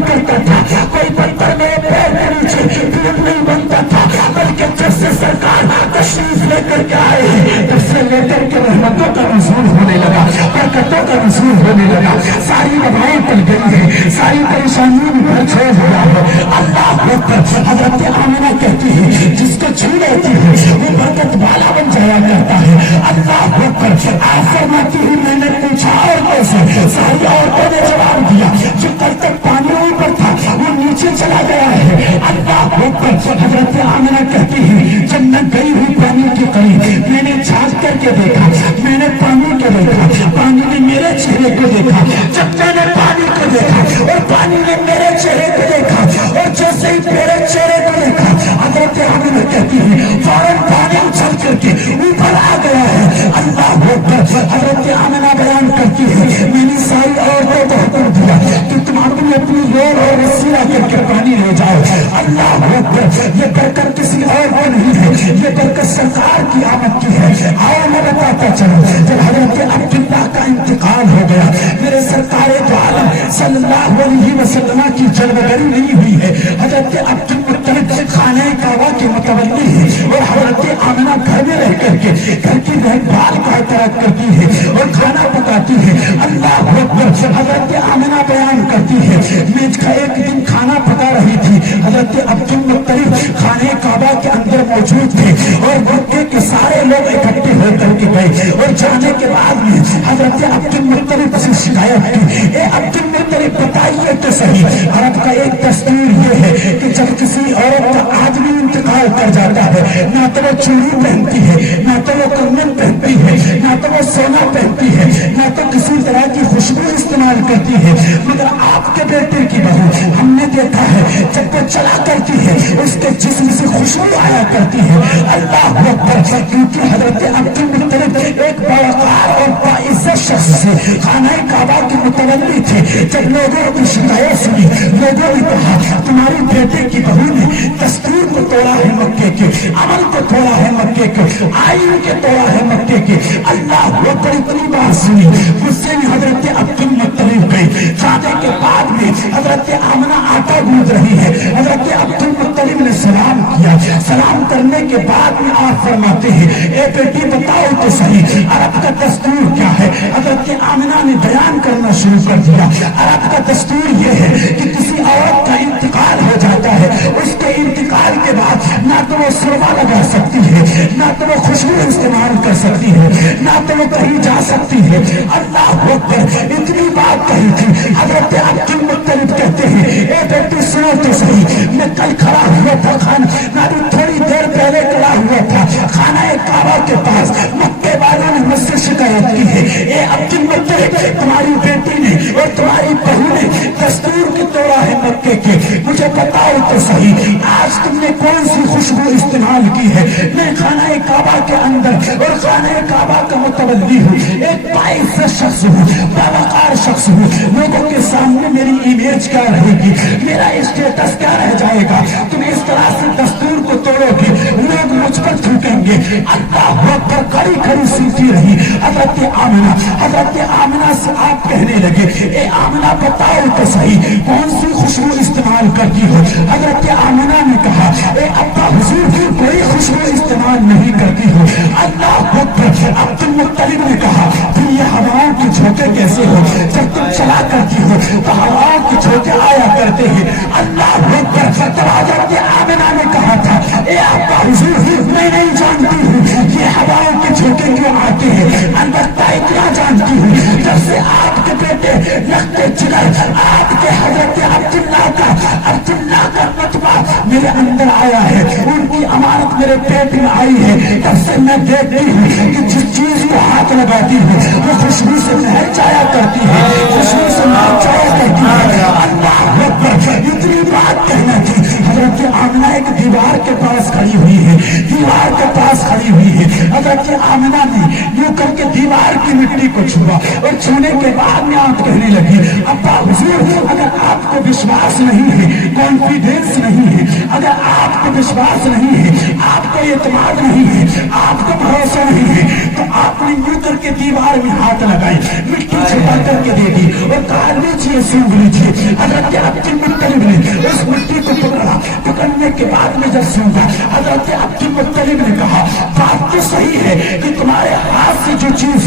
नहीं करता था, कोई पत्थर मेरे पैर के नीचे फिल्म नहीं बनता था, बल्कि जब से सरकार तशरीफ लेकर के आए तब से लेकर के रहमतों का नज़ूल होने लगा, बरकतों का नज़ूल होने लगा, सारी वबाएं टल गई है, सारी परेशानियों में भरछोड़ हो रहा है। अल्लाह अकबर। हज़रत आमिना कहती है जिसको छू लेती है वो बरकत वाला बन जाया करता है। अल्लाह अकबर। आप फरमाती है मैंने पूछा औरतों से, सारी औरतों ने जवाब दिया जो कल तक पानी ऊपर था वो नीचे चला गया है। अल्लाह अकबर। हज़रत आमिना कहती है जब मैं गई हुई पानी के करीब मैंने झांक करके देखा, मैंने पानी को देखा, पानी ने मेरे चेहरे को देखा, जब मैंने पानी को देखा और पानी ने मेरे चेहरे को देखा और जैसे ही मेरे चेहरे को देखा हज़रत आमिना कहती है फौरन पानी उछल करके ऊपर आ गया है। अल्लाह अकबर। हज़रत आमिना बयान करती है मैंने सारी औरतों को हुक्म दिया कि तुम अपनी लोर और रस्सी ला करके पानी ले जाओ। अल्लाह अकबर। ये बरकत किसी और को नहीं है, ये बरकत सरकार की आमद की है। आओ मैं बताता चलूं जब हज़रत अब्दुल्लाह का इंतकाल हो गया, मेरे सरकार दो आलम सल्लल्लाहु अलैहि वसल्लम की जलवगरी नहीं हुई है। हज़रत अब्दुल मुत्तलिब खाने काबा के मुतवल्ली है और हज़रत आमिना घर में रह करके घर की देखभाल का तरफ करती है और खाना पकाती है। अल्लाह अकबर। हज़रत आमिना बयान करती है मैं एक दिन खाना पका रही थी, हज़रत अब्दुल मुत्तलिब खाने काबा के अंदर मौजूद थे और मक्के के सारे लोग इकट्ठे होकर के गए और जाने के बाद में हज़रत अब्दुल मुत्तलिब से शिकायत की, ए अब्दुल मुत्तलिब बताइए तो सही, अरब का एक दस्तूर ये है कि जब किसी औरत का आदमी इंतकाल कर जाता है ना तो वो चूड़ी पहनती है, ना तो वो कंगन पहनती है, ना तो वो सोना पहनती है, ना तो किसी तरह की खुशबू इस्तेमाल करती है। मगर आपके बेटे की बहू हमने देखा है जब वो चला करती है उसके जिस्म से खुशबू आया करती है। अल्लाह अकबर। क्योंकि हज़रत अब्दुल मुत्तलिब एक बावकार और बाइज्जत शख्स से खाना काबा के मुतवल्ली थे। जब लोगों की शिकायत सुनी लोगों ने कहा तुम्हारी बेटे की बहू ने दस्तूर को तोड़ा है मक्के के, अमल को तोड़ा है मक्के के, आयु के तोड़ा है मक्के के। अल्लाह अकबर। इतनी बात सुनी गुस्से में हज़रत अब्दुल मुत्तलिब गए। जाने के बाद में हज़रत आमिना आटा गूंथ रही है, हज़रत अब्दुल मुत्तलिब ने सलाम किया। सलाम करने के बाद में आप फरमाते हैं ए बेटी बताओ तो सही अरब का दस्तूर क्या है। हज़रत आमिना ने बयान करना शुरू कर दिया। अरब का दस्तूर ये है कि किसी औरत का इंतकाल हो जाता है, उसके इंतकाल के बाद ना तो वो सुरमा लगा सकती है, ना तो वो खुशबू इस्तेमाल कर सकती है, ना तो वो कहीं जा सकती है। अल्लाह अकबर। इतनी बात कही थी। हज़रत अब्दुल मुत्तलिब कहते हैं ए बेटी सुनो तो सही, मैं कल खड़ा हुआ था खाना ना तो थोड़ी देर पहले खड़ा हुआ था खाना काबा के पास, मक्के वालों ने मुझसे शिकायत की है ए अब्दुल मुत्तलिब तुम्हारी बेटी ने और तुम्हारी बहू ने दस्तूर को तोड़ा है मक्के के, मुझे बताओ तो सही आज तुमने कौन सी खुशबू इस्तेमाल की है। मैं खाना काबा के अंदर और खाना काबा का मुतवल्ली हूँ, एक बाइज्जत शख्स हूँ, बावकार शख्स हूँ, लोगों के सामने मेरी इमेज क्या रहेगी, मेरा स्टेटस क्या रह जाएगा। तुम इस तरह से दस्तूर को तोड़ोगे लोग मुझ पर थूकेंगे। अल्लाह अकबर। खड़ी खड़ी सुनती रही हज़रत आमिना। हज़रत आमिना से आप कहने लगे ए आमिना बताओ तो सही कौन सी खुशबू इस्तेमाल करती हो। हज़रत आमिना ने कहा ए अब्बा हुजूर कोई खुशबू इस्तेमाल नहीं करती हो। अल्लाह अकबर। अब्दुल मुत्तलिब ने कहा तुम ये हवाओं के झोंके कैसे हो, जब तुम चला करती हो तो हवाओं के झोंके आया करते हैं। अल्लाह अकबर। तब हज़रत आमिना ने कहा था ए अब्बा हुजूर मैं नहीं जानती हूँ ये हवाओं के झोंके क्यों आते हैं, अलबत्ता इतना जानती हूँ जब से आपके बेटे लखते जिगर आपके हज़रत अब्दुल्लाह का मतबा मेरे अंदर आया है, उनकी अमानत मेरे पेट में आई है, तब से मैं देखती हूँ कि जिस चीज को हाथ लगाती हूँ वो खुशबू से महक जाया करती है, खुशबू से महक जाया करती है। अल्लाह अकबर। इतनी बात कहना थी। हज़रत आमिना एक दीवार के पास खड़ी हुई है, दीवार के पास खड़ी हुई है। हज़रत आमिना ने यूं करके दीवार की मिट्टी को छुआ और छूने के बाद में आप कहने लगी अब्बा हुजूर अगर आपको विश्वास नहीं है, कॉन्फिडेंस नहीं है, अगर आपको विश्वास नहीं है, आपको एतमाद नहीं है, आपको भरोसा नहीं है तो आपने यूं करके दीवार में हाथ लगाई, मिट्टी छुपा करके दे दी और कहा लीजिए सूंघ लीजिए। हज़रत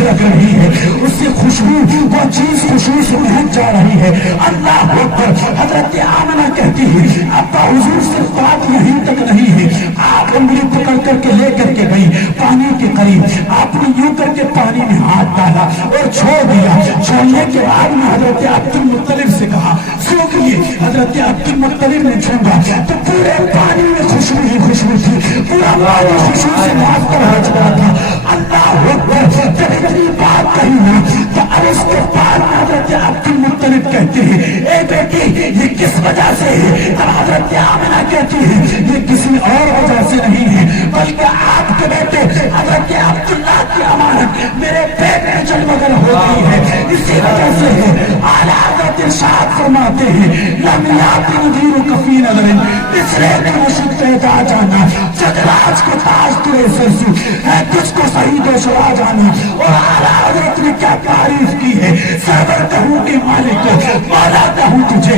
रख रही है, उससे खुशबू वो चीज खुशबू से महक जा रही है। अल्लाह अकबर। हजरत आमना कहती है अब्बा हुजूर सिर्फ बात यहीं तक नहीं है, आप उंगली पकड़ करके लेकर के गई पानी के करीब, आपने यूं करके पानी में हाथ डाला और छोड़ दिया। छोड़ने के बाद में हजरत अब्दुल मुत्तलिब से कहा सूख लिए। हजरत अब्दुल मुत्तलिब ने छूंगा तो पूरे पानी में खुशबू ही खुशबू थी, पूरा पानी खुशबू से मुअत्तर हो चुका था। अल्लाह अकबर। जब इतनी बात कही ना तो अब उसके बाद हजरत अब्दुल मुत्तलिब कहते हैं ए बेटी ये किस वजह से है? तब हजरत आमिना कहती है ये किसी और वजह से नहीं है, बल्कि आपके बेटे हजरत अब्दुल्लाह की अमानत मेरे पेट में जलमगर हो गई है, इसी वजह से है। आला हजरत इरशाद फरमाते हैं लम याति नज़ीरु कफ़ी नज़रिन, पिछले दिन शुद्ध पैदा जाना, जदराज को ताज तुरे सरसू है, तुझको शहीदों सवा जाना। और आला हजरत ने क्या तारीफ की है, सरवर कहूँ के मालिक मौला कहूँ तुझे,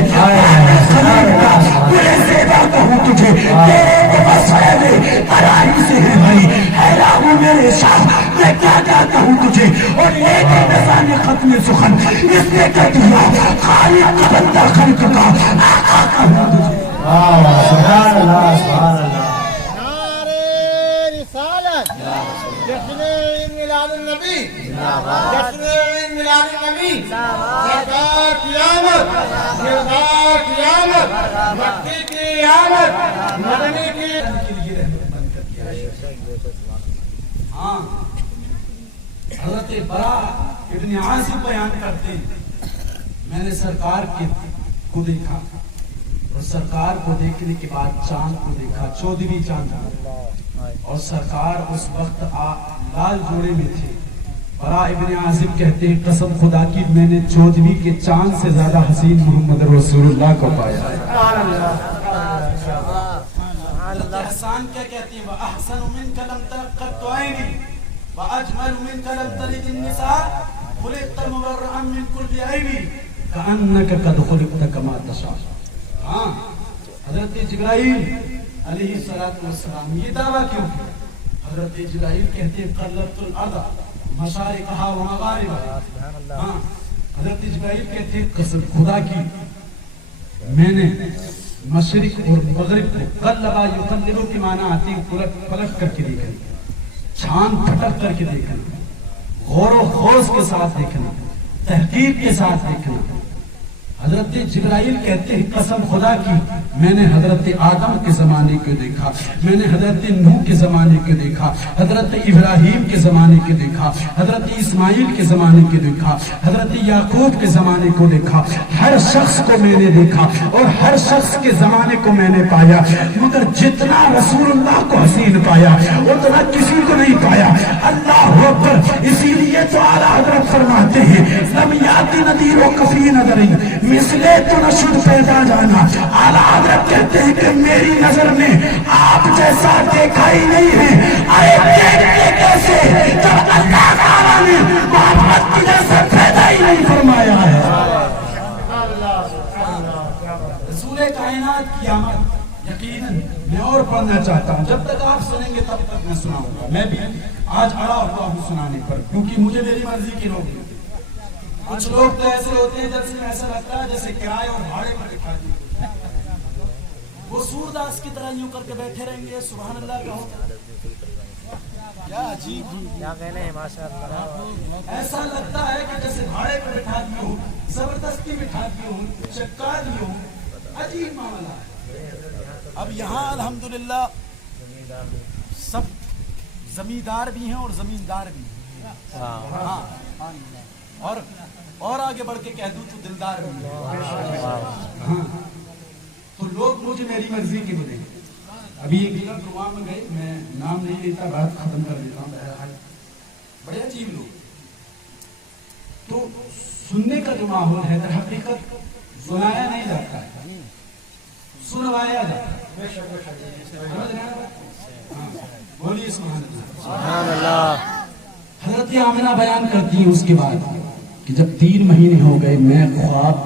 पूरे सेवा कहूँ तुझे, तेरे तो बस है तराई से है भाई, हैरा हूँ मेरे साथ मैं क्या क्या कहूँ तुझे। और एक ही नज़ाने खत्म सुखन इसने कह दिया खालिक का बंदा खल्क का आका कहूँ तुझे। सुभान अल्लाह, सुभान अल्लाह। नारे रिसालत, जश्न मिलादुन नबी, जश्न मिलादुन नबी, सरकार की आमद, सरकार की आमद, मक्की की आमद, मदनी की। हाँ, हज़रत बरा इब्न आसिम बयान करते हैं मैंने सरकार को देखा और सरकार को देखने के बाद चांद को देखा, 14वीं चांद को, और सरकार उस वक्त लाल जोड़े में थे। बरा इब्न आसिम कहते हैं कसम खुदा की मैंने 14वीं के चांद से ज्यादा हसीन मोहम्मद रसूलुल्लाह को पाया। एहसान क्या कहती है, वअहसनु मिनका लम तलक़त ऐनी वअजमलु मिनका लम तलिद निसा खुलिक़त मुबर्रअन मिन कुल्ली ऐबी कअन्नका क़द खुलिक़त कमा तशा। हाँ, हजरत जिब्राइल अलैहिस्सलातु वस्सलाम ये दावा क्यों किया? हजरत जिब्राइल कहते हैं क़ल्लबतुल अर्द मशारिक़हा व मग़ारिबहा। हाँ, हजरत जिब्राइल कहते हैं कसम खुदा की मैंने मशरिक और मगरिब को कल्लबा युकल्लिबु की माना आती है पलट करके देखना, छान फटक करके देखना, गौर व खोज के साथ देखना, तहकीक के साथ देखना। हजरत जिब्राइल कहते हैं कसम खुदा की मैंने हजरत आदम के जमाने को देखा, मैंने हजरत नूह के जमाने को देखा, हजरत इब्राहिम के जमाने को देखा, हजरत इस्माइल के जमाने को देखा, हजरत याकूब के जमाने को देखा। हर शख्स को मैंने देखा और हर शख्स के जमाने को मैंने पाया, मगर जितना रसूलुल्लाह को हसीन पाया उतना किसी को नहीं पाया। अल्लाह अकबर। इसीलिए तो आला हजरत फरमाते हैं लम याति नज़ीरु कफ़ी नज़रिन मिसले तो न शुद्ध पैदा जाना। आला हजरत कहते हैं कि मेरी नजर में आप जैसा देखा ही नहीं है। अरे देखते कैसे जब अल्लाह ताला ने मोहम्मद की जैसा पैदा ही नहीं फरमाया है। रसूल कायनात की आमद यकीनन मैं और पढ़ना चाहता हूँ, जब तक आप सुनेंगे तब तक मैं सुनाऊंगा। मैं भी आज अड़ा हुआ हूँ सुनाने पर, क्योंकि मुझे मेरी मर्जी के लोग होते। कुछ लोग तो ऐसे होते हैं जैसे ऐसा लगता है जैसे किराए और भाड़े पर दिखा दिए, वो सूरदास की तरह यूं करके बैठे रहेंगे। सुभान अल्लाह कहो, क्या अजीब, क्या कहने हैं माशाअल्लाह। ऐसा लगता है कि जैसे भाड़े पर बिठा दिए हो, जबरदस्ती बिठा दिए हो, चक्का दिए हो, अजीब मामला है। अब यहाँ अल्हम्दुलिल्लाह सब जमींदार भी हैं और जमींदार भी हैं। हाँ, और आगे बढ़ के कह दूं तो दिलदार भी है। हाँ, तो लोग मुझे मेरी मर्जी के मिले। अभी एक जगह दुआ में गए, मैं नाम नहीं लेता, बात खत्म कर देता हूँ। बड़े अजीब लोग, तो सुनने का जो माहौल है दर हकीकत सुनाया नहीं जाता है, सुनवाया जाता है। बोलिए सुभान अल्लाह। हजरत आमिना बयान करती है उसके बाद कि जब 3 महीने हो गए मैं ख्वाब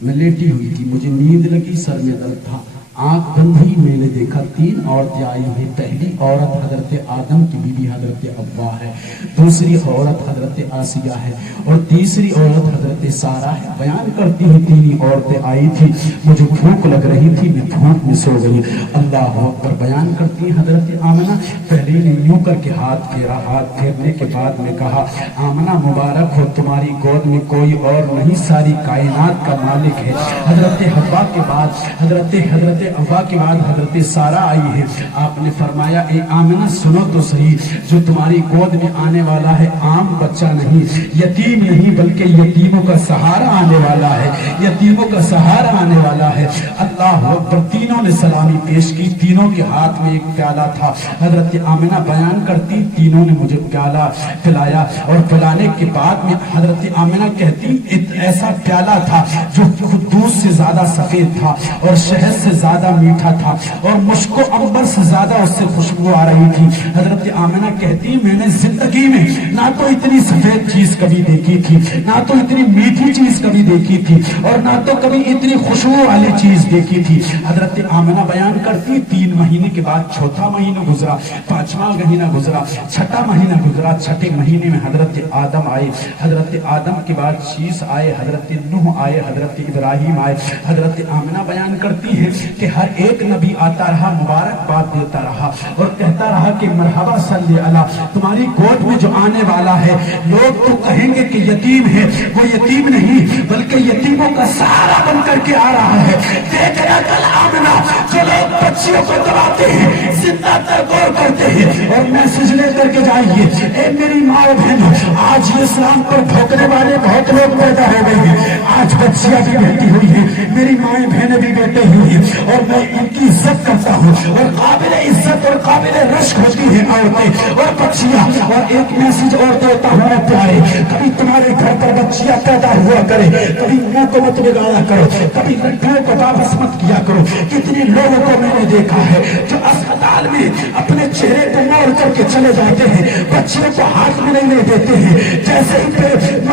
में लेटी हुई थी, मुझे नींद लगी, सर में दर्द था, आंख बंद ही मैंने देखा 3 औरतें आई हैं। पहली औरत हजरत आदम की बीवी हजरत अव्वा है, दूसरी औरत हजरत आसिया है और तीसरी औरत हजरत सारा है। बयान करती हुई 3 औरतें आई थी, मुझे भूख लग रही थी, मैं भूख में सो गई। अल्लाह अकबर। बयान करती है हजरत आमना, पहले ने यूं करके हाथ फेरा, हाथ फेरने के बाद में कहा, आमना मुबारक हो, तुम्हारी गोद में कोई और नहीं, सारी कायनात का मालिक है। हजरत हव्वा के बाद हजरत अव्वा के बाद हजरत सारा आई है। आपने फरमाया, ए आमना सुनो तो सही, जो तुम्हारी गोद में आने वाला है आम बच्चा नहीं, यतीम नहीं, बल्कि यतीमों का सहारा आने वाला है, यतीमों का सहारा आने वाला है। अल्लाह अकबर। तीनों ने सलामी पेश की, तीनों के हाथ में एक प्याला था। हजरत आमिना बयान करती, तीनों ने मुझे प्याला पिलाया और पिलाने के बाद में हजरत आमिना कहती, ऐसा प्याला था जो दूध से ज्यादा सफेद था और शहद से ज्यादा मीठा था और मुझको अंबर से ज्यादा उससे खुशबू आ रही थी। हजरत आमिना कहती, मैंने जिंदगी में ना तो इतनी सफेद चीज कभी देखी थी, ना तो इतनी मीठी चीज कभी देखी थी और ना तो कभी इतनी खुशबू वाली चीज देखी थी। हजरत आमिना बयान करती, 3 महीने के बाद चौथा महीना गुजरा, 5वां महीना गुजरा, 6ठा महीना गुजरा। 6ठे महीने में हजरत आदम आए, हजरत आदम के बाद शीश आए, हजरत नूह आए, हजरत इब्राहिम आए। हजरत आमिना बयान करती है कि हर एक नबी आता रहा, मुबारकबाद देता रहा और कहता रहा कि मरहबा सल्ली अला, तुम्हारी गोद में जो आने वाला है, लोग तो कहेंगे कि यतीम है, वो यतीम नहीं बल्कि यतीमों का सहारा बन करके आ रहा है। देखना कल आमिना, जो लोग बच्चियों को दबाते हैं, जिंदा तरगोर करते हैं और मैसेज लेकर के जाइए, ए मेरी माँ बहनों, आज इस्लाम पर भोंकने वाले बहुत लोग पैदा हो गए हैं। आज बच्चियां भी बैठी हुई हैं, मेरी माएँ बहनें भी बैठी हुई हैं और मैं इनकी इज्जत करता हूँ और काबिल इज्जत और काबिल रश्क होती है औरतें और बच्चियां। और एक मैसेज और देता हूँ प्यारे, कभी तुम्हारे घर पर बच्चियां पैदा हुआ करे, कभी मुंह को मत बिगाड़ा करो, कभी लड्डुओं को वापस मत किया करो। कितने लोगों को मैंने देखा है जो अस्पताल में अपने चेहरे को मोड़ करके चले जाते हैं, बच्चियों को हाथ में नहीं ले देते हैं, जैसे ही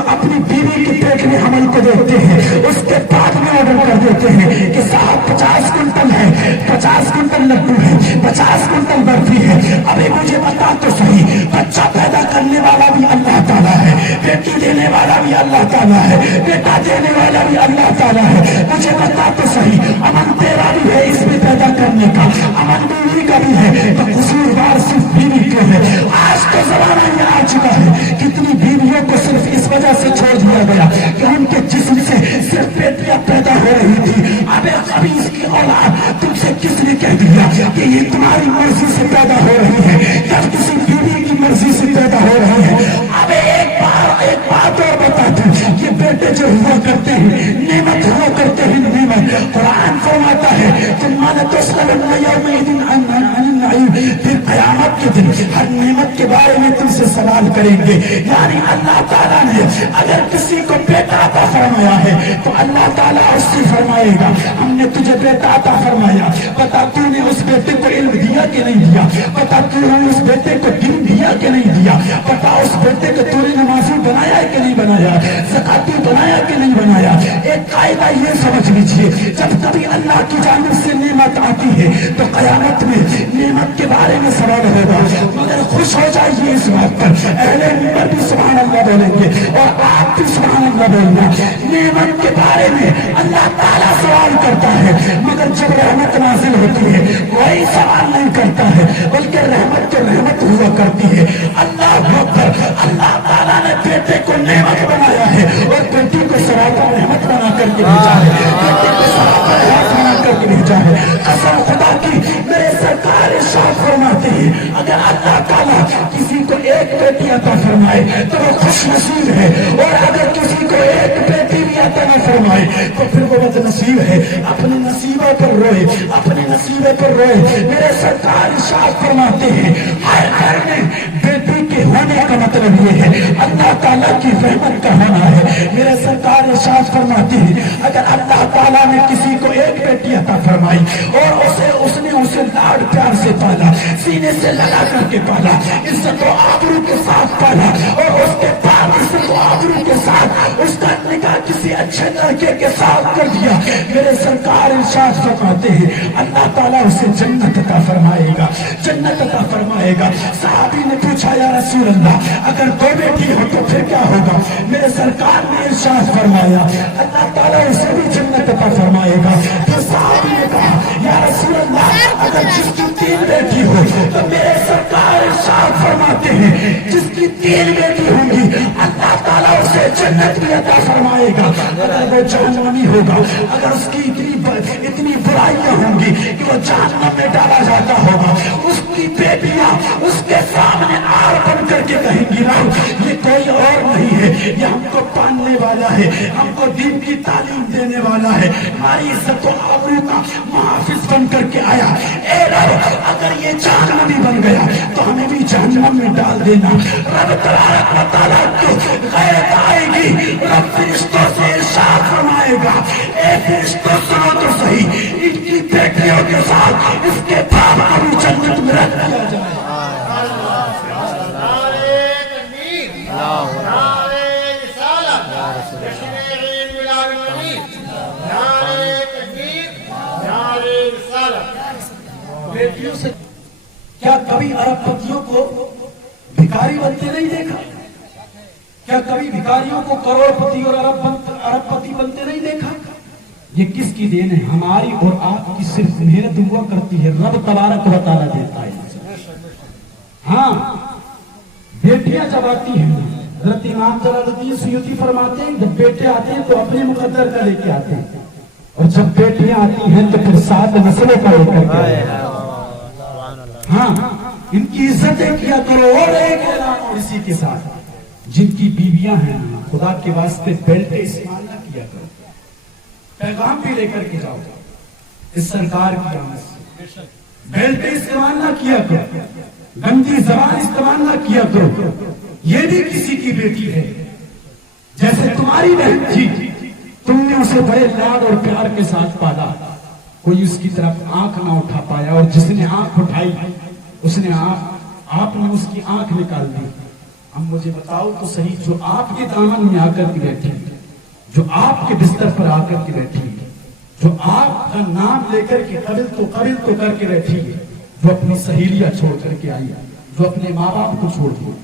अपनी बीवी की पेट में हमल को देखते हैं, उसके बाद में ऑर्डर कर देते हैं कि साहब 50 क्विंटल है, 50 क्विंटल लड्डू है, 50 क्विंटल बर्फी है। अभी मुझे बता तो सही, बच्चा पैदा करने वाला भी अल्लाह ताला है, बेटी देने वाला भी अल्लाह ताला है, बेटा देने वाला भी अल्लाह ताला है। मुझे बता तो सही, अमन तेरा भी है इसमें पैदा करने का, अमन बीवी का भी है, तो कसूरवार सिर्फ बीवी क्यों है? आज तो जमाना ये आ चुका है, कितनी बीवियों को सिर्फ इस वजह से छोड़ दिया गया कि उनके जिस्म से सिर्फ बेटियां पैदा हो रही थी। अबे कभी इसकी औलाद, तुमसे किसने कह दिया कि ये तुम्हारी मर्जी से पैदा हो रही है, जब किसी बीवी की मर्जी से पैदा हो रही है? अबे एक बात और बता दूं, ये बेटे जो हुआ करते हैं, नेमत हुआ करते हैं, नेमत। कुरान फरमाता है, तुम माने तो फिर कयामत के दिन हर नेमत के बारे में तुमसे सवाल करेंगे। यानी अल्लाह ताला ने अगर किसी को बेटा अता फरमाया है तो अल्लाह ताला उससे फरमाएगा, हमने तुझे बेटा अता फरमाया, बता तूने उस बेटे को इल्म दिया कि नहीं दिया, बता तूने उस बेटे को दीन दिया कि नहीं दिया, बता उस बेटे को तूने नमाजी बनाया कि नहीं बनाया, ज़काती बनाया कि नहीं बनाया। एक कायदा ये समझ लीजिए, जब कभी अल्लाह की जानिब से नेमत आती है तो कयामत में नेमत के बारे में सवाल होगा। मगर खुश हो जाइए इस बात पर, अहले मिंबर भी सुभान अल्लाह बोलेंगे और आप भी सुभान अल्लाह बोलना। नेमत के बारे में अल्लाह ताला सवाल करता है, मगर जब रहमत नाजिल होती है वही सवाल नहीं करता है, बल्कि रहमत तो रहमत हुआ करती है। अल्लाह अकबर। अल्लाह ताला ने बेटे को नेमत बनाया है और बेटी को सराप रहमत बना करके भेजा है, बेटे को सराप रहमत बना करके भेजा है। कसम खुदा की, मेरे सरकार इरशाद फरमाते हैं, अगर अल्लाह ताला किसी को एक बेटी अता फरमाए तो वो खुश नसीब है, और अगर किसी को एक बेटी भी अता न फरमाए तो फिर वो बदनसीब है। अपने नसीबों पर रोए, अपने नसीबे पर रोए। मेरे सरकार इरशाद फरमाते हैं, हर घर में बेटी के होने का मतलब ये है अल्लाह ताला की रहमत का होना है। मेरे सरकार इरशाद फरमाते हैं, अगर अल्लाह ताला ने किसी को एक बेटी अता फरमाई और उसने लाड प्यार से पाला, सीने से लगा करके पाला, इज्जत और आबरू के साथ पाला, और उसके बाद इज्जत और आबरू के साथ उसका निकाह किसी अच्छे लड़के के साथ कर दिया। मेरे सरकार इरशाद फरमाते हैं अल्लाह ताला उसे जन्नत अता फरमाएगा, जन्नत अता फरमाएगा। सहाबी ने पूछा या रसूल अल्लाह अगर दो बेटी हो तो फिर क्या होगा? मेरे सरकार ने इरशाद फरमाया अल्लाह ताला उसे भी जन्नत अता फरमाएगा। तो सहाबी ने कहा या रसूल अल्लाह अगर जिसकी 3 बेटी हो तो मेरे सरकार इरशाद फरमाते हैं जिसकी 3 बेटी होंगी अल्लाह ताला उसे जन्नत भी अता फरमाएगा। अगर वो जहन्नमी होगा, अगर उसकी इतनी बुराइयां होंगी कि वो जहन्नम में डाला जाता होगा, उसकी बेटियां उसके सामने आर बन करके कहेंगी रब ये कोई और नहीं है, ये हमको पालने वाला है, हमको दीन की तालीम देने वाला है, हमारी इज्जत और आबरू का मुहाफिज बन करके आया। ए रब अगर ये जहन्नमी बन गया तो हमें भी जहन्नम में डाल देना। रब तबारक व तआला को गैरत आएगी, रब फरिश्तों से इरशाद फरमाएगा ए फरिश्तों सुनो तो सही, इनकी बेटियों के साथ इसके बाप को भी जन्नत में रख दिया जाए। बेटियों से क्या कभी अरबपतियों को भिखारी बनते नहीं देखा? क्या कभी भिखारियों को करोड़पति और अरबपति बनते नहीं देखा? ये किसकी देन है? हमारी और आपकी सिर्फ मेहनत हुआ करती है, रब तबारक व तआला देता है। हाँ, बेटियां जब आती हैं, हज़रत इमाम जलालुद्दीन सुयूती फरमाते हैं जब बेटे आते हैं तो अपने मुकद्दर का लेके आते हैं, और जब बेटियां आती हैं तो फिर 7 नस्लों का लेकर के आते हैं। हाँ, इनकी इज्जतें किया करो। और एक ऐलान और इसी के साथ जिनकी बीवियां हैं खुदा के वास्ते बेल्ट इस्तेमाल न किया करो, पैगाम भी लेकर के जाओ इस सरकार की आमद से। बेल्ट इस्तेमाल न किया करो, गंदी जबान इस्तेमाल न किया करो। ये भी किसी की बेटी है, जैसे तुम्हारी बहन थी, तुमने उसे बड़े लाड और प्यार के साथ पाला, कोई उसकी तरफ आंख ना उठा पाया, और जिसने आंख उठाई उसने आपने उसकी आंख निकाल दी। अब मुझे बताओ तो सही, जो आपके दामन में आकर के बैठी, जो आपके बिस्तर पर आकर के बैठी, जो आपका नाम लेकर के कबिल तो करके बैठी है, जो अपनी सहेलियां छोड़ करके आई, जो अपने माँ बाप को छोड़ दिया,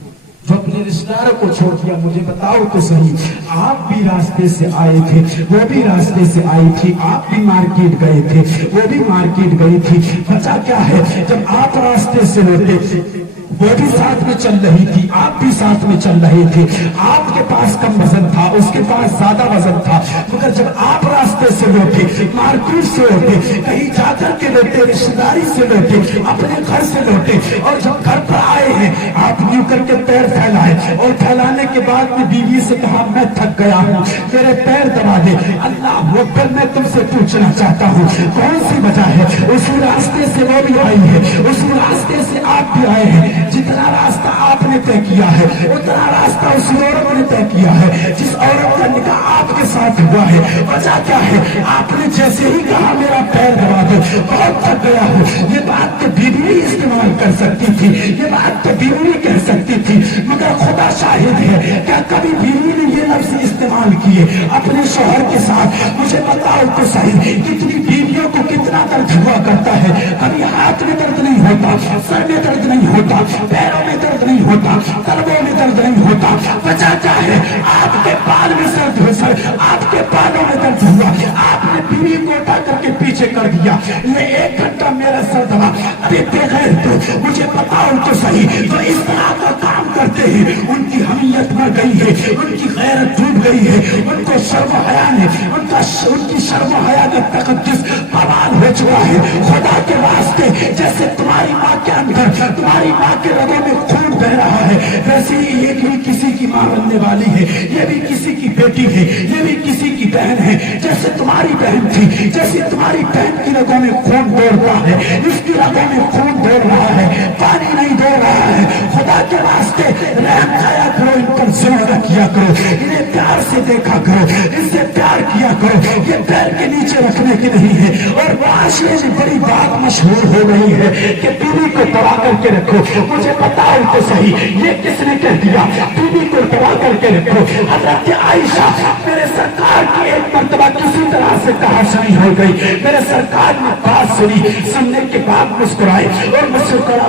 जो अपने रिश्तेदारों को छोड़ दिया, मुझे बताओ तो सही, आप भी रास्ते से आए थे, वो भी रास्ते से आई थी, आप भी मार्केट गए थे, वो भी मार्केट गई थी। बचा क्या है, जब आप रास्ते से लौटे वो भी साथ में चल रही थी, आप भी साथ में चल रहे थे। आपके पास कम वजन था, उसके पास ज्यादा वजन था, मगर जब आप रास्ते से लौटे, मार्केट से लौटे, कहीं जाकर के लौटे, रिश्तेदारी से लौटे, अपने घर से लौटे, और जब घर पर आए हैं आप यूं करके पैर फैलाए, और फैलाने के बाद में बीवी से कहा मैं थक गया हूँ, मेरे पैर दबा दे। अल्लाह अकबर, मैं तुमसे पूछना चाहता हूँ कौन सी वजह है? उस रास्ते से वो भी आई है, उस रास्ते से आप भी आए हैं। जितना रास्ता आपने तय किया है उतना रास्ता उस औरत ने तय किया है, जिस औरत का निकाह आपके साथ हुआ है। वजह क्या है? आपने जैसे ही कहा मेरा पैर दबा दो, बहुत थक गया हूँ, ये बात तो बीवी भी इस्तेमाल कर सकती थी, ये बात तो बीवी भी कह सकती थी, मगर खुदा शाहिद है, क्या कभी बीवी ने ये लफ्ज इस्तेमाल किए अपने शौहर के साथ? मुझे बताओ तो सही, कितनी बीवियों को कितना दर्द हुआ करता है? कभी हाथ में दर्द नहीं होता, सर में दर्द नहीं होता, पैरों में दर्द नहीं होता, तलवों में दर्द नहीं होता। वजह क्या है? आपके बाल में दर्द हो, सर आपके बालों में दर्द हुआ, आपने बीवी को उठा करके पीछे कर दिया, ये 1 घंटा मेरा सर दबा। अरे बगैर तो मुझे बताओ तो सही, तो इस तरह का काम करते हैं उनकी हमीयत मर गई है, उनकी गैरत डूब गई है, उनको शर्म हया ने उनकी शर्म हया का तकद्दुस बवाल हो चुका है। खुदा के वास्ते, जैसे तुम्हारी माँ के अंदर, तुम्हारी माँ के रगों में खून बह रहा है, वैसे ही ये भी किसी की माँ बनने वाली है, ये भी किसी की बेटी है, ये भी किसी की बहन है। जैसे तुम्हारी बहन थी, जैसे तुम्हारी बहन की रगों में खून दौड़ता है, इसकी रगों में खून दौड़ रहा है, पानी नहीं दौड़ रहा है। खुदा के वास्ते रहम खाया करो, इन पर जुल्म किया करो, इन्हें प्यार से देखा करो, इनसे प्यार किया करो। ये पैर के नीचे रखने की नहीं है, और معاشرے میں بڑی بات مشہور ہو گئی ہے کہ بیوی کو دبا کر کے رکھو. مجھے بتاؤ تو صحیح یہ کس نے کہہ دیا بیوی کو دبا کر کے رکھو؟ حضرت عائشہ میرے سرکار کی ایک مرتبہ کسی طرح سے کہا سنی ہو گئی. میرے سرکار نے بات سنی, سننے کے بعد مسکرائے اور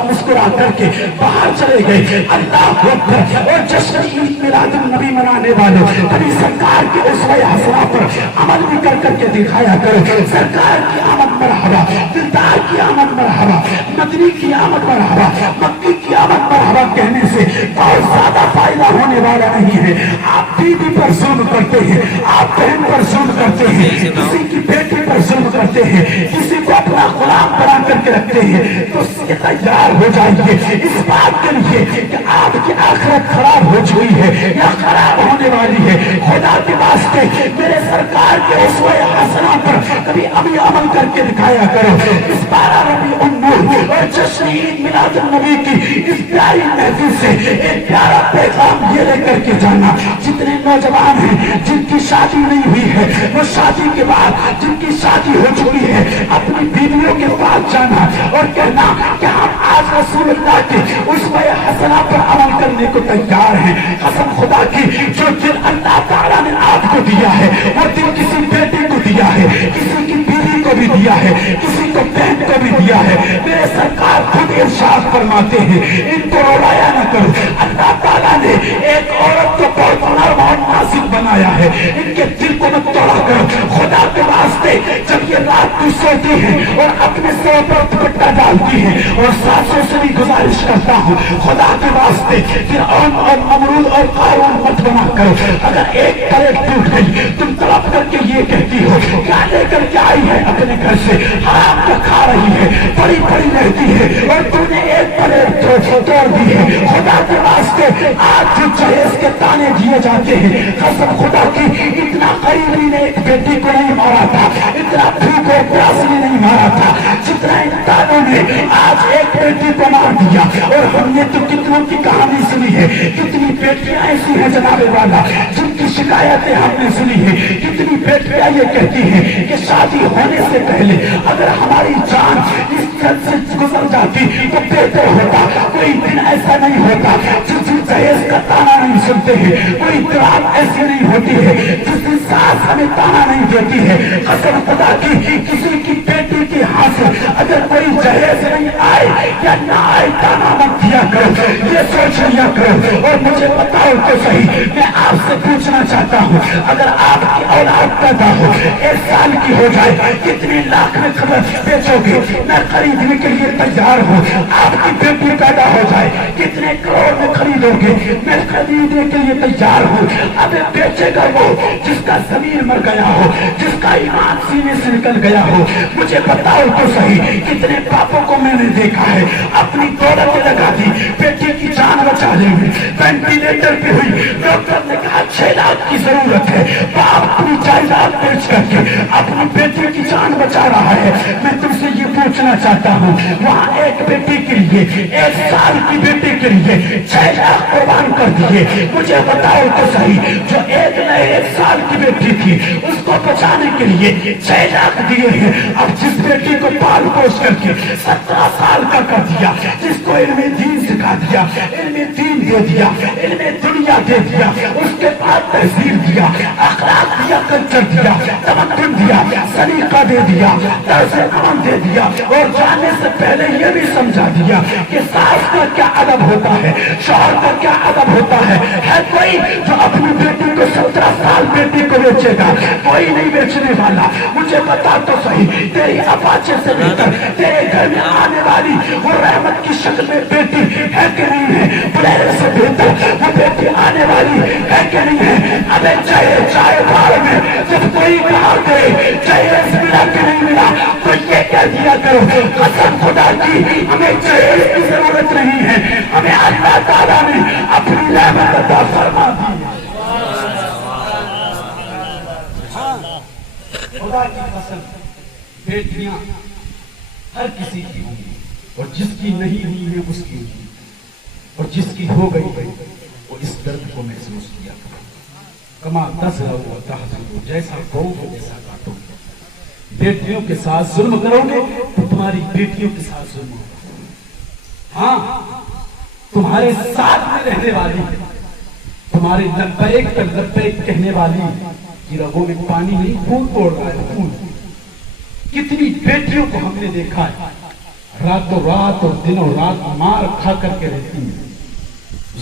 مسکرا کر کے باہر چلے گئے. اللہ اکبر. اور جشن عید میلاد النبی منانے والوں کبھی سرکار کے اسوہ حسنہ پر عمل بھی کر کر کے دکھایا کرو. سرکار کی آمد مرحبا, دلدار کی آمد مرحبا, مدنی کی آمد مرحبا, مکی کی آمد مرحبا کہنے سے بہت زیادہ فائدہ ہونے والا نہیں ہے. آپ بیوی پر ظلم کرتے ہیں, آپ بہن پر ظلم کرتے ہیں, کسی کی بیٹی پر ظلم کرتے ہیں, کسی کو اپنا غلام بنا کر کے رکھتے ہیں, تو اس کے تیار ہو جائیے اس بات کے لیے کہ آپ کی آخرت خراب ہو چکی ہے یا خراب ہونے والی ہے. خدا کے واسطے میرے سرکار کے اسوہ حسنہ پر کبھی ابھی عمل کر کے دکھایا کرو. اس 12 ربیع النور اور جشن عید میلاد النبی کی اس پیاری محفل سے ایک پیارا پیغام یہ لے کر کے جانا. جتنے نوجوان ہیں جن کی شادی نہیں ہوئی ہے وہ شادی کے بعد جن کی شادی ہو چکی ہے اپنی بیویوں کے پاس جانا اور کہنا کہ ہم آج رسول اللہ کے اسوہ حسنہ پر عمل کرنے کو تیار ہیں. قسم خدا کی جو دل اللہ تعالیٰ نے آپ کو دیا ہے وہ دل کسی بیٹے کو دیا ہے, کسی کی بیوی کو بھی دیا ہے, کسی کو بہن کو بھی دیا ہے. میرے سرکار خود ارشاد فرماتے ہیں ان کو رلایا نہ کرو. اللہ تعالیٰ نے ایک عورت کو بہت نرم اور نازک بنایا ہے, ان کے دل کو مت توڑا کرو. خدا کے واسطے جب یہ رات کو سوتی ہے اور اپنے سر پر دوپٹہ ڈالتی ہے اور ساسوں سے بھی گزارش کرتا ہوں خدا کے واسطے فرعون اور نمرود اور قارون مت بنا کرو. اگر ایک پلیٹ ٹوٹ گئی تم تڑپ کر کے یہ کہتی ہو کیا لے کر کے آئی ہے اپنے گھر سے, حرام کا کھا رہی ہے, بڑی بڑی رہتی ہے اور تم نے ایک پلیٹ توڑ دی ہے. خدا کے واسطے آج جو جہیز کے تانے دیے جاتے ہیں قسم خدا کی اتنا قریبی نے ایک بیٹی کو نہیں مارا تھا, اتنا بھوک اور پیاس نے نہیں مارا تھا جتنا ان تانوں نے آج ایک بیٹی کو مار دیا. اور ہم نے تو کتنوں کی کہانی سنی ہے, کتنی بیٹیاں ایسی ہیں جناب والا جن کی شکایتیں ہم نے سنی ہے. کتنی بیٹیاں یہ کہتی ہیں کہ شادی ہونے سے پہلے اگر ہماری جان اس گھر سے گزر جاتی تو بہتر ہوتا. کوئی دن ایسا نہیں ہوتا جس دن جہیز کا تانا نہیں سنتے ہیں, کوئی رات ایسی نہیں ہوتی ہے جس دن ساس ہمیں تانا نہیں دیتی ہے. قسم خدا کی کسی کی بیٹی کی حاصل اگر کوئی جہیز نہیں آئے یا نہ آئے تانا مت دیا کرو, یہ سوچ لیا کرو. اور مجھے بتاؤ تو صحیح, میں آپ سے پوچھنا چاہتا ہوں اگر آپ کی اولاد پیدا ہو 1 سال کی ہو جائے کتنی لاکھ میں بیچو گے؟ میں خریدنے کے لیے تیار ہوں. آپ کی بیٹی پیدا ہو جائے کتنے کروڑ میں خریدو گے؟ میں خریدنے کے لیے تیار ہوں. اب بیچے گا وہ جس کا ضمیر مر گیا ہو, جس کا ایمان سینے سے نکل گیا ہو. مجھے بتاؤ تو صحیح کتنے باپوں کو میں نے دیکھا ہے اپنی دولت لگا دی بیٹی کی جان بچانے میں, وینٹیلیٹر پہ ہوئی, ڈاکٹر نے کہا 6 لاکھ کی ضرورت ہے, باپ اپنی جائیداد بیچ کر کے اپنی بیٹی کی جان بچا رہا ہے. میں تم سے یہ پوچھنا چاہتا ہوں وہاں ایک بیٹی کے لیے 1 سال کی بیٹی کے لیے 6 لاکھ قربان کر دیے. مجھے بتاؤ تو صحیح جو 1 سال کی بیٹی تھی اس کو بچانے کے لیے 6 لاکھ دیے ہیں. اب جس بیٹی کو پال پوش کر کے 17 سال کا کر دیا, جس کو علم دین سکھا دیا, علم دین دے دیا, علم دنیا دے دیا, اس کے بعد تہذیب دیا, اخلاق دیا, کلچر دیا, تمدن دیا, سلیقہ دے دیا, طرز عمل دے دیا, اور جانے سے پہلے یہ بھی سمجھا دیا کہ ساس کا کیا ادب ہوتا ہے, شوہر کا کیا ادب ہوتا ہے. ہے کوئی جو اپنی بیٹی کو 17 سال بیٹی کو بیچے گا؟ کوئی نہیں بیچنے والا. مجھے بتا تو صحیح تیری اپاچے سے لے کر تیرے گھر میں آنے والی وہ رحمت کی شکل میں بیٹی ہے کہ نہیں ہے؟ بلیرے سے بہتر وہ بیٹی آنے والی ہے کہ نہیں ہے؟ ابے چاہے بار میں جب کوئی کہا کرے جہیز ملا کہ نہیں ملا تو یہ کہہ دیا کرو قسم خدا کی ہمیں جہیز کی ضرورت نہیں ہے, ہمیں اللہ تعالیٰ نے اپنی رحمت عطا فرما دی. خدا کی قسم بیٹیاں ہر کسی کی ہوں گی, اور جس کی نہیں ہوئی ہے اس کی ہوئی, اور جس کی ہو گئی وہ اس درد کو محسوس کیا کرے. کما تزرع و تحصد, جیسا بو جیسا کاٹو. بیٹیوں کے ساتھ ظلم کرو گے تو تمہاری بیٹیوں کے ساتھ ظلم ہوگا. ہاں تمہارے ساتھ میں رہنے والی, تمہارے لبیک پر لبیک کہنے والی کی رگوں میں پانی نہیں, خون توڑ رہا ہے خون. کتنی بیٹیوں کو ہم نے دیکھا ہے راتوں رات اور دنوں رات مار کھا کر کے رہتی ہیں,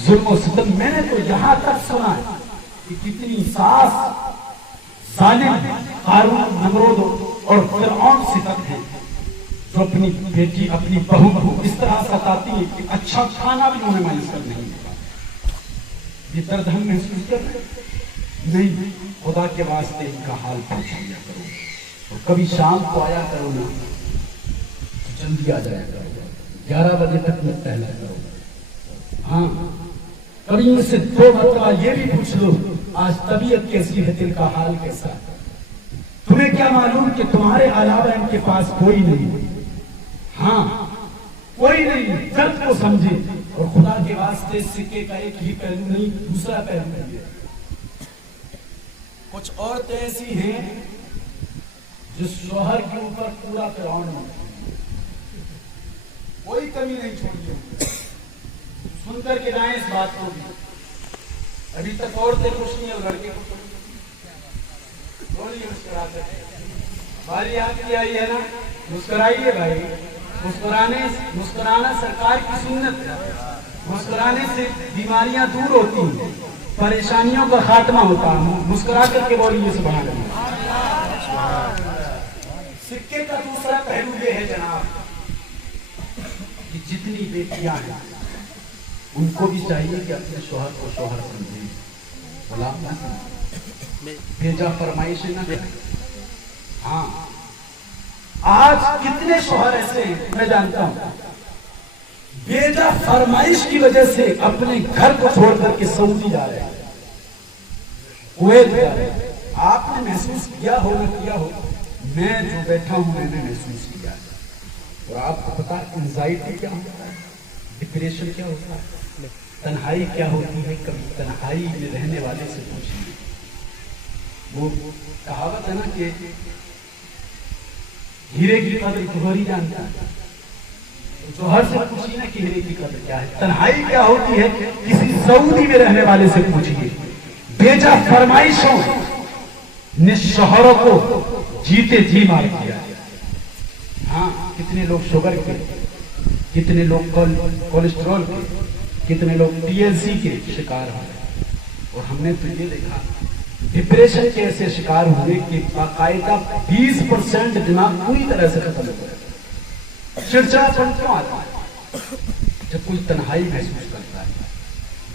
ظلم و ستم. میں نے تو یہاں تک سنا ہے کہ کتنی ساس ظالم قارون, نمرود اور فرعون سے تک ہیں جو اپنی بیٹی اپنی بہو کو اس طرح ستاتی ہے کہ اچھا کھانا بھی انہیں میسر نہیں ہوتا. یہ درد ہم محسوس کر رہے ہیں نہیں. خدا کے واسطے ان کا حال پوچھ لیا کرو, اور کبھی شام کو آیا کرو نا, جلدی آ جایا کرو, 11 بجے تک میں ٹہلا کرو. ہاں کبھی ان سے 2 مرتبہ یہ بھی پوچھ لو آج طبیعت کیسی ہے, دل کا حال کیسا ہے. تمہیں کیا معلوم کہ تمہارے علاوہ ان کے پاس کوئی نہیں. ہاں کوئی نہیں, درد کو سمجھے. اور خدا کے واسطے سکے کا ایک ہی پہلو نہیں, دوسرا پہلو ہے. کچھ عورتیں ایسی ہیں جو شوہر کے اوپر پورا فرعون ہے, کوئی کمی نہیں چھوڑی. سن کر کے جائیں اس بات کو بھی. ابھی تک عورتیں خوش نہیں, اور لڑکے کو بولیے مسکرا کر. بھائی آپ کی آئی ہے نا, مسکرائیے بھائی. مسکرانا سرکار کی سنت ہے. مسکرانے سے بیماریاں دور ہوتی ہیں, پریشانیوں کا خاتمہ ہوتا ہے. مسکرا کر کے بولیے سبحان اللہ. سکے کا دوسرا پہلو یہ ہے جناب کہ جتنی بیٹیاں ہیں ان کو بھی چاہیے کہ اپنے شوہر کو شوہر سمجھیں, غلام نہ سمجھیں, بھیجا فرمائش نہ کریں. ہاں آج کتنے شوہر ایسے ہیں میں جانتا ہوں بھیجا فرمائش کی وجہ سے اپنے گھر کو چھوڑ کر کے سعودی جا رہے ہیں, کویت جا رہے ہیں. آپ نے محسوس کیا ہوگا, میں جو بیٹھا ہوں میں نے محسوس کیا ہے. اور آپ کو پتا انزائٹی کیا ہوتا ہے, ڈپریشن کیا ہوتا ہے, تنہائی کیا ہوتی ہے. کبھی تنہائی میں رہنے والے سے پوچھیے. وہ کہاوت ہے نا کہ ہیرے کی قدر جوہر ہی جانتا ہے. جوہر سے پوچھیے نا کہ ہیرے کی قدر کیا ہے, تنہائی کیا ہوتی ہے. کسی سعودی میں رہنے والے سے پوچھیے. بیجا فرمائشوں نے شوہروں کو جیتے جی مار دیا. ہاں کتنے لوگ شوگر کے, کتنے لوگ کولیسٹرول کے, کتنے لوگ TLC کے شکار ہوئے. اور ہم نے تو یہ دیکھا ڈپریشن کے ایسے شکار ہوئے کہ باقاعدہ 20% دماغ پوری طرح سے ختم ہو گیا. چڑچڑاپن کیوں آتا ہے؟ جب کوئی تنہائی محسوس کرتا ہے.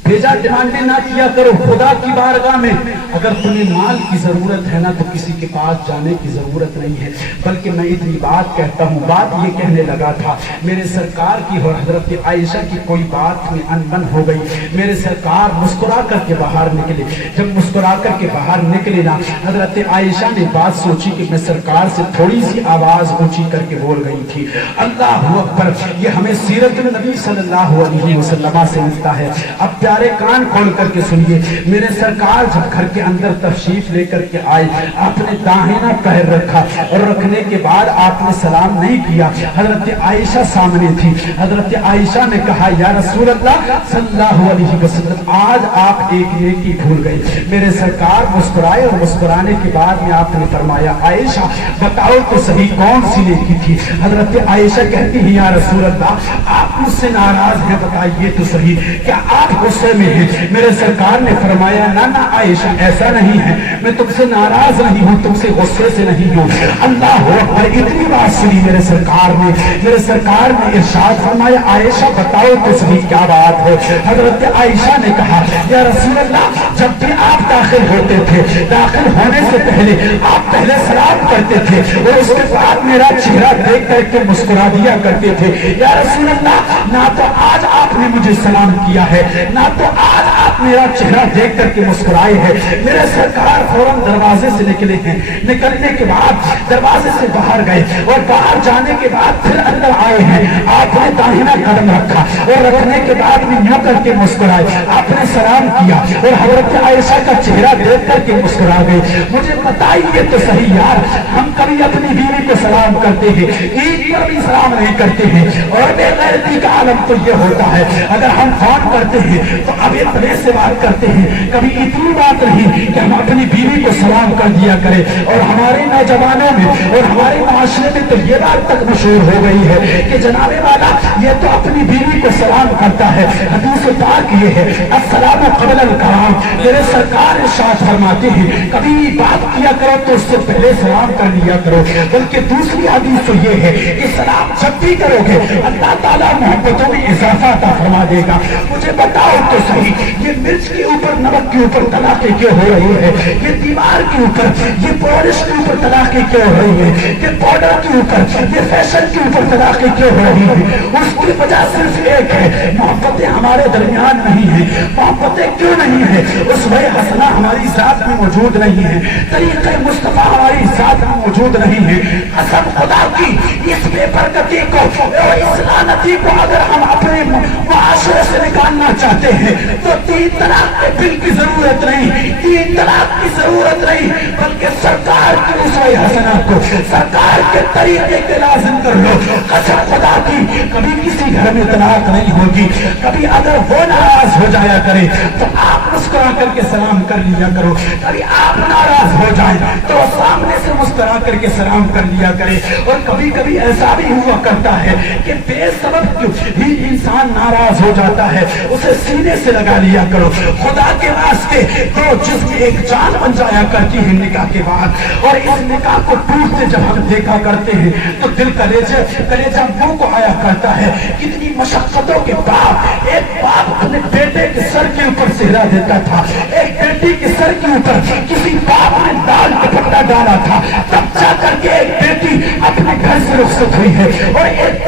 بھیجا ڈیمانڈیں نہ کیا کرو خدا کی بارگاہ میں. اگر تمہیں مال کی ضرورت ہے نا تو کسی کے پاس جانے کی ضرورت نہیں ہے. بلکہ میں اتنی بات کہتا ہوں, بات یہ کہنے لگا تھا میرے سرکار کی اور حضرت عائشہ کی کوئی بات میں انبن ہو گئی. میرے سرکار مسکرا کر کے باہر نکلے. جب مسکرا کر کے باہر نکلے نا, حضرت عائشہ نے بات سوچی کہ میں سرکار سے تھوڑی سی آواز اونچی کر کے بول گئی تھی. اللہ اکبر. یہ ہمیں سیرت النبی صلی اللہ علیہ وسلم سے ملتا ہے. اب پیارے کان کھول کر کے سنیے. میرے سرکار جب گھر کے اندر تشریف لے کر کے آئے, آپ نے داہنا پیر رکھا اور رکھنے کے بعد آپ نے سلام نہیں کیا. حضرت عائشہ سامنے تھی. حضرت عائشہ نے کہا یا رسول اللہ صلی اللہ علیہ وسلم آج آپ ایک نیکی بھول گئے. میرے سرکار مسکرائے اور مسکرانے کے بعد میں آپ نے فرمایا عائشہ بتاؤ تو صحیح کون سی نیکی تھی. حضرت عائشہ کہتی ہیں یا رسول اللہ آپ مجھ سے ناراض ہیں, بتائیے تو صحیح کیا آپ غصے میں ہیں. میرے سرکار نے فرمایا نہ عائشہ ایسا نہیں ہے, میں تم سے ناراض نہیں ہوں, تم سے غصے سے نہیں ہوں. اللہ اکبر. اتنی بات سنی میرے سرکار نے. میرے سرکار نے ارشاد فرمایا عائشہ بتاؤ تو صحیح کیا بات ہے. حضرت عائشہ نے کہا یا رسول اللہ جب بھی آپ داخل ہوتے تھے, داخل ہونے سے پہلے آپ پہلے سلام کرتے تھے اور اس کے بعد میرا چہرہ دیکھ کر کے مسکرا دیا کرتے تھے. یا رسول اللہ نہ تو آج آپ نے مجھے سلام کیا ہے, نہ تو آج آپ میرا چہرہ دیکھ کر کے مسکرائے ہیں. میرے سرکار فوراً دروازے سے نکلے ہیں. نکلنے کے بعد دروازے سے باہر گئے اور باہر جانے کے بعد پھر اندر آئے ہیں. آپ نے داہنا قدم رکھا اور رکھنے کے بعد بھی یوں کر کے مسکرائے. آپ نے سلام کیا اور حضرت عائشہ کا چہرہ دیکھ کر کے مسکرا گئے. مجھے بتائیے تو صحیح یار, ہم کبھی اپنی بیوی کو سلام کرتے ہیں, عید پر بھی سلام نہیں کرتے ہیں. اور بے غیرتی کا عالم تو یہ ہوتا ہے, اگر ہم فون کرتے ہیں تو اب اتنے سے بات کرتے ہیں. کبھی اتنی بات نہیں کہ ہم اپنی بیوی کو سلام کر دیا کریں. اور ہمارے نوجوانوں میں اور ہمارے معاشرے میں تو یہ بات تک مشہور ہو گئی ہے کہ جناب والا یہ تو اپنی بیوی کو سلام کرتا ہے. حدیث پاک یہ ہے السلام قبل الکلام. میرے سرکار ارشاد فرماتے ہیں کبھی بات کیا کرو تو اس سے پہلے سلام کر لیا کرو. بلکہ دوسری حدیث تو یہ ہے کہ سلام جب بھی کرو گے اللہ تعالیٰ محبتوں میں اضافہ عطا فرما دے گا. مجھے بتاؤ تو صحیح, یہ مرچ کے اوپر نمک کے اوپر طلاقیں کیوں ہو رہی ہے؟ یہ دیوار کے اوپر, یہ پالش کے اوپر طلاقیں کیوں ہو رہی ہے؟ یہ پاؤڈر کے اوپر, یہ فیشن کے اوپر طلاقیں کیوں ہو رہی ہے؟ اس کی وجہ صرف ایک ہے, محبتیں ہمارے درمیان نہیں ہیں. محبتیں کیوں نہیں ہیں؟ اسوہ حسنہ ہماری ذات میں موجود نہیں ہے, طریقہ مصطفیٰ ہماری ذات میں موجود نہیں ہے. قسم خدا کی اس بے برکتی کو اور اس لعنتی کو اگر ہم اپنے معاشرے سے نکالنا چاہتے ہیں تو 3 طلاق کے بل کی ضرورت نہیں, 3 طلاق کی ضرورت نہیں, بلکہ سرکار کی اسوہ حسنہ کو, سرکار کے طریقے کے لازم کر لو. قسم خدا کی کبھی کسی گھر میں طلاق نہیں ہوگی. کبھی اگر وہ ناراض ہو جایا کرے تو آپ مسکرا کر کے سلام کر لیا کرو. کبھی آپ ناراض ہو جائیں تو سامنے سے مسکرا کر کے سلام کر لیا کرے. اور کبھی کبھی ایسا بھی ہوا کرتا ہے کہ بے سبب ہی انسان ناراض ہو جاتا ہے, اسے سینے سے لگا لیا کرو. خدا کے واسطے تو جسم ایک جان بن جایا کرتی ہے نکاح کے بعد. اور اس نکاح کو ٹوٹتے جب ہم دیکھا کرتے ہیں تو دل کلیجہ منہ کو آیا کرتا ہے. کتنی مشقتوں کے بعد ایک باپ اپنے بیٹے کے سر کے اوپر سہرا دیتا تھا, ایک بیٹی کے سر کے اوپر کسی باپ نے دال دوپٹہ ڈالا تھا, تب جا کر کے ایک بیٹی اپنے گھر سے رخصت ہوئی ہے. اور ایک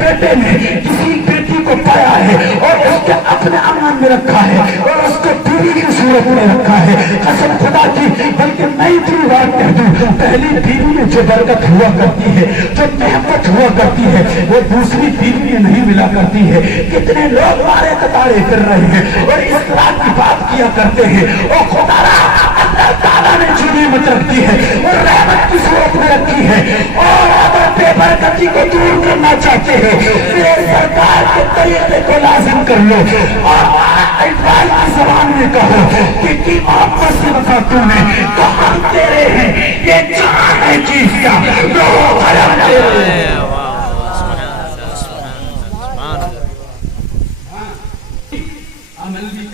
بیٹے نے کسی بیٹی کو پایا ہے اور اس کے اپنے امان میں رکھا ہے اور اس کو بیوی کی صورت میں رکھا ہے. قسم خدا کی, بلکہ نئی تھی بات کہہ دوں, پہلی بیوی میں جو برکت ہوا کرتی ہے, جو محبت ہوا کرتی ہے, وہ دوسری بیوی میں نہیں ملا کرتی ہے. کتنے لوگ مارے قطارے کر رہے ہیں اور اس طرح کی بات کیا کرتے ہیں. اور خدا اللہ تعالیٰ نے جو نعمت رکھی ہے وہ رحمت کی صورت میں رکھی ہے. اور اگر بے برکتی کو دور کرنا چاہتے ہیں میرے سرکار کے طریقے کو لازم کر لو. اور اقبال کی زبان میں کہو کہ کی محبت سے وفا تو نے تو ہم تیرے ہیں, یہ جان ہے چیز کا لو قلم تیرے. عمل بھی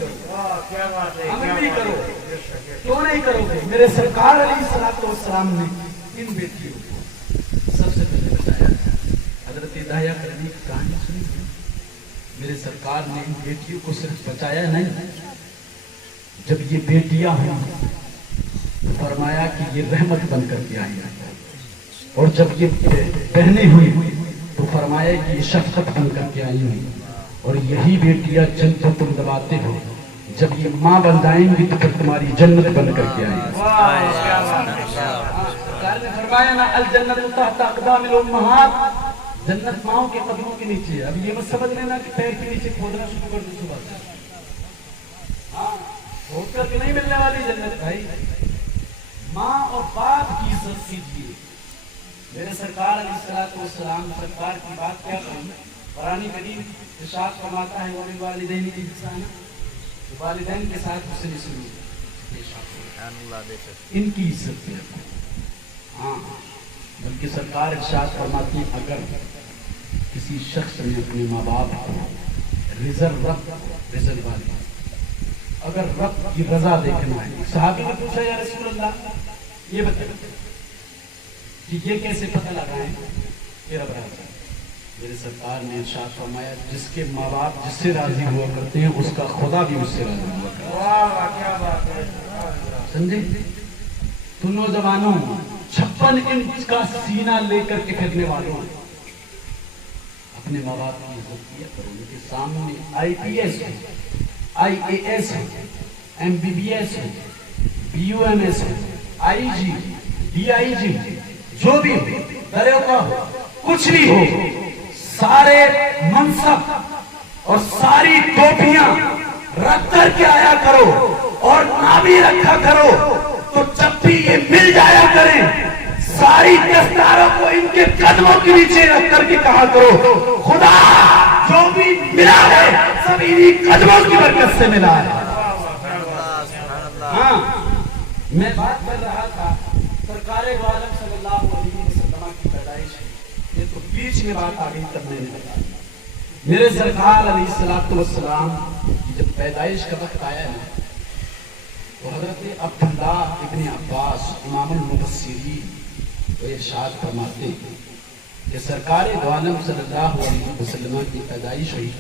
کرو, کیوں نہیں کرو گے؟ میرے سرکار علیہ السلام نے ان بیٹیوں کو سب سے پہلے بتایا. حضرت داہیہ کرنی کی کہانی سنی. میرے سرکار نے ان بیٹیوں کو صرف بچایا نہیں, جب یہ بیٹیاں ہیں تو فرمایا کہ یہ رحمت بن کر کے آئی ہیں. اور جب یہ بہنیں ہوئی تو فرمایا کہ یہ شفقت بن کر کے آئی ہوئی. اور یہی بیٹیاں جن کو تم دباتے ہو جب یہ ماں بن جائیں گی تو پھر تمہاری جنت بن کر کے آئیں گی. فرمایا نا الجنت تحت اقدام الامہات, جنت ماؤں کے قدموں کے نیچے. اب یہ مت سمجھ لینا کہ پیر کے نیچے کھودنا شروع کر دو صبح سے, کھود کر کے نہیں ملنے والی جنت بھائی. ماں اور باپ کی عزت کیجیے. میرے سرکار علیہ السلام سرکار کی بات کیا کریں, قرآن کریم ارشاد فرماتا ہے وبالوالدین احسانا, والدین کے ساتھ حسن سلوک, ان کی عزت کریں. ہاں, بلکہ سرکار ارشاد فرماتی اگر کسی شخص نے اپنے ماں باپ کو رضا والی, اگر رب کی رضا دیکھنا ہے. صحابی نے پوچھا یا رسول اللہ یہ بتائیں کہ یہ کیسے پتہ لگائیں کہ رب راضی. میرے سرکار نے ارشاد فرمایا جس کے ماں باپ جس سے راضی ہوا کرتے ہیں اس کا خدا بھی اس سے راضی ہوا کرتا ہے. سمجھے؟ تو نوجوانوں 56 انچ کا سینہ لے کر کے پھرنے والوں اپنے ماں باپ کی عزت کیا کرو. ان کے سامنے IAS हो, MBBS हो, BUMS हो, IG, DIG, जो भी हो, दरोगा हो, कुछ भी हो, सारे मनसब और सारी टोपियां रख करके आया करो और ना भी रखा करो तो जब भी ये मिल जाया करें सारी दस्तारों को इनके कदमों के नीचे रख करके कहा करो खुदा जो भी मिला है सब इन्हीं कदमों की बरकत से मिला है। हाँ, मैं बात कर रहा था सरकारे दो आलम सल्लल्लाहु अलैहि वसल्लम की पैदाइश है, ये तो बीच में बात आ गई तब मैंने बताया। मेरे सरकार अलैहिस्सलातु वस्सलाम की जब पैदाइश का वक्त आया है तो हजरत अब्दुल्ला इब्न अब्बास इमामुल मुफस्सिरीन वो इरशाद फरमाते हैं कि सरकार दो आलम सल्लल्लाहु अलैहि वसल्लम की पैदाइश हुई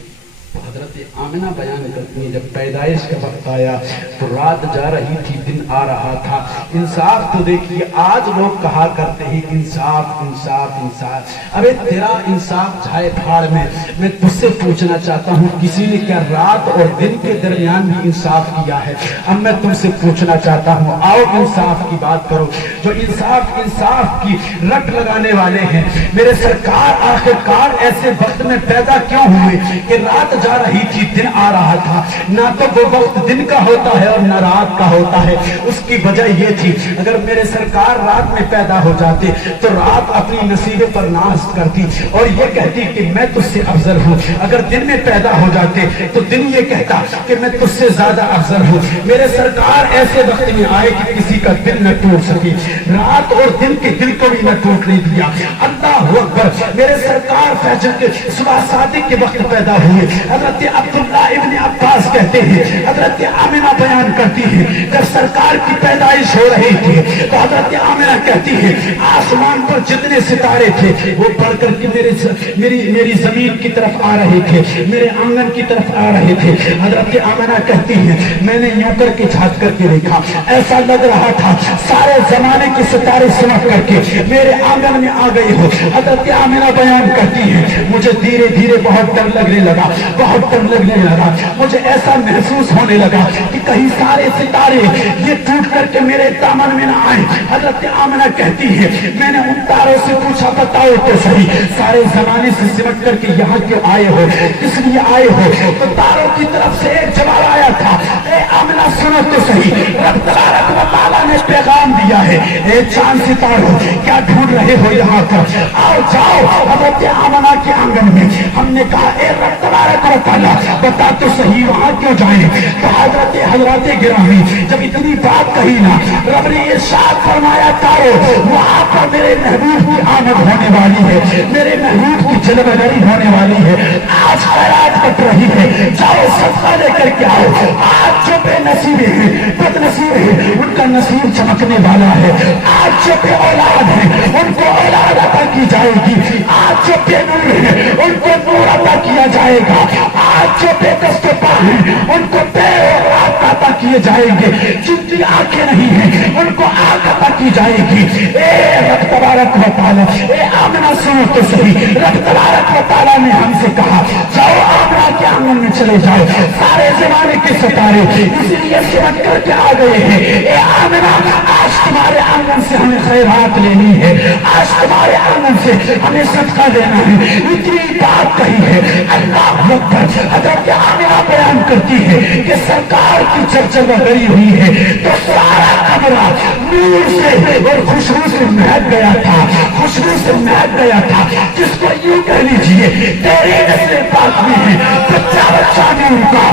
तो हजरत आमिना बयान करती है जब पैदाइश का वक्त आया तो रात जा रही थी दिन आ रहा था। इंसाफ तो देखिए आज लोग कहा करते हैं इंसाफ इंसाफ इंसाफ, अबे तेरा इंसाफ जाए भाड़ में। मैं तुझसे पूछना चाहता हूँ किसी ने क्या रात और दिन के दरमियान भी इंसाफ किया है? अब मैं तुमसे पूछना चाहता हूँ आओ इंसाफ की बात करो। जो इंसाफ की रट लगाने वाले हैं मेरे सरकार आखिरकार ऐसे वक्त में पैदा क्यों हुए कि रात जा रही थी दिन आ रहा था, ना तो वो वक्त दिन का होता है और ना रात का होता है। उसकी वजह ये थी अगर मेरे सरकार रात में पैदा हो जाते तो रात अपनी नसीबे पर नाश करती और ये कहती कि मैं तुझसे अफजल हूँ। अगर दिन में पैदा हो जाते तो दिन ये कहता कि मैं तुझसे ज्यादा अफजल हूँ। मेरे सरकार ऐसे वक्त में आए कि किसी का दिल न टूट सकी, रात और दिन के दिल को भी न टूटने दिया। अल्लाह अकबर। मेरे सरकार फजर के सुबह सादिक के वक्त पैदा हुए। हजरत अब्दुल्ला इब्न अब्बास कहते हैं हजरत आमिना बयान करती है जब सरकार की पैदाइश हो रही थी तो हजरत आमिना कहती है आसमान पर जितने सितारे थे वो बढ़ करके मेरी जमीन की तरफ आ रहे थे, मेरे आंगन की तरफ आ रहे थे। हजरत आमिना कहती है मैंने यूं करके झांक करके देखा, ऐसा लग रहा था सारे जमाने के सितारे सिमट करके मेरे आंगन में आ गए हो। हजरत आमिना बयान करती है मुझे धीरे धीरे बहुत डर लगने लगा, बहुत डर लगने लगा। मुझे ऐसा महसूस होने लगा कि कहीं सारे सितारे ये टूट करके मेरे दामन में ना आए। हजरत आमिना कहती है मैंने उन तारों से पूछा बताओ तो सही सारे जमाने से सिमट करके यहाँ क्यों आए हो, किस लिए आए हो? तो तारों की तरफ से एक जवाब आया था ए आमिना सुनो तो सही, रब तबारक व तआला ने पैगाम दिया है ए चांद सितारों क्या ढूंढ रहे हो यहाँ पर, आओ जाओ हजरत आमिना के आंगन में। हमने कहा ए रब तबारक व तआला बता तो सही वहां क्यों जाए? तो हजरत गिरामी जब इतनी बात कही ना रब ने इरशाद फरमाया तारो वहां पर मेरे महबूब की आमद होने वाली है, मेरे महबूब की जलवगरी होने वाली है, आज खैरात कट रही है, जाओ सदका लेकर के आओ। आज जो बेनसीबे हैं बदनसीब है उनका नसीब चमकने वाला है, आज जो बे औलाद है उनको औलाद अता की जाएगी, आज जो बेनूर है उनको नूर अता किया जाएगा, आज जो बेदस्तपा है उनको बेऔलाद अता किए जाएंगे, जिनकी आंखें नहीं है उनको आंख अता की जाएगी। ए रब तबारक व तआला ए आमिना सुनो तो सही, रब तबारक व तआला ने हमसे कहा जाओ आमिना के आंगन में चले जाओ, सारे जमाने के सितारे इसलिए सिमट करके आ गए हैं। ए आमिना आज तुम्हारे आंगन से हमें खैरात लेनी है, आज तुम्हारे आंगन से हमें सदका देना है। इतनी बात कही है अल्लाह अकबर। हजरत आमिना बयान करती है कि सरकार की चर्चा गई हुई है तो सारा कमरा नूर से और खुशबू से महक गया था, खुशबू से महक गया था, जिसको यूं कह लीजिए तेरे नस्ल पाक में है बच्चा बच्चा नूर का,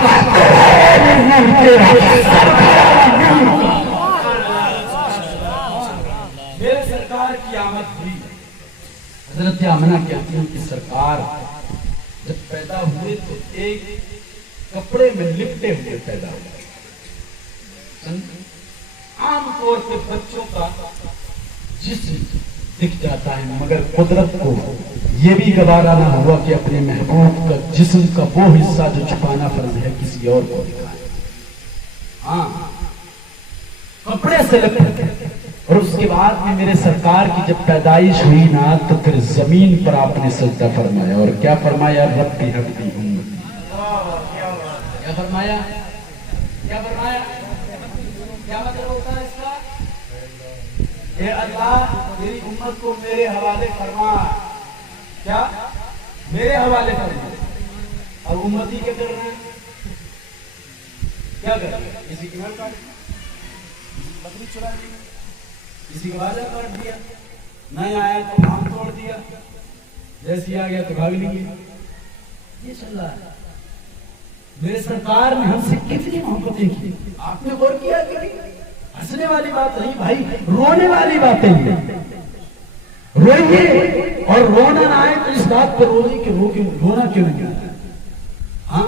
नूर तेरा सरकार नूर का। मेरे सरकार की आमद हुई। हजरत आमिना कहती हूँ कि सरकार जब पैदा हुए तो एक कपड़े में लिपटे हुए पैदा हुए। आमतौर पे बच्चों का जिस्म दिख जाता है मगर कुदरत को ये भी गवारा ना हुआ कि अपने महबूब का जिस्म का वो हिस्सा जो छुपाना फर्ज है किसी और को दिखाए। हाँ, कपड़े से लिपटे। और उसके बाद में मेरे सरकार की जब पैदाइश हुई ना तो फिर जमीन पर आपने सजदा फरमाया और क्या फरमाया रब्बी हब्बी उम्मती, क्या फरमाया کیا فرمایا؟ کیا مطلب ہوتا ہے اس کا؟ اے اللہ میری امت کو میرے حوالے فرما. کیا؟ میرے حوالے فرما. اور امتی کیا کر رہے ہیں؟ کیا کر رہے ہیں؟ کسی کی مر کاٹ دی, بکری چرا دی, کسی کا باجا کاٹ دیا, نہیں آیا تو آم توڑ دیا, جیسے آ گیا تو بھاگ لیے. یہ چل رہا ہے. میرے سرکار نے ہم سے کتنی محبتیں کی, آپ نے غور کیا کہ ہنسنے والی بات نہیں بھائی, رونے والی باتیں ہیں. روئیے اور رونا نہ آئے تو اس بات پر روئیے کہ رونا کیوں نہیں آتا. ہاں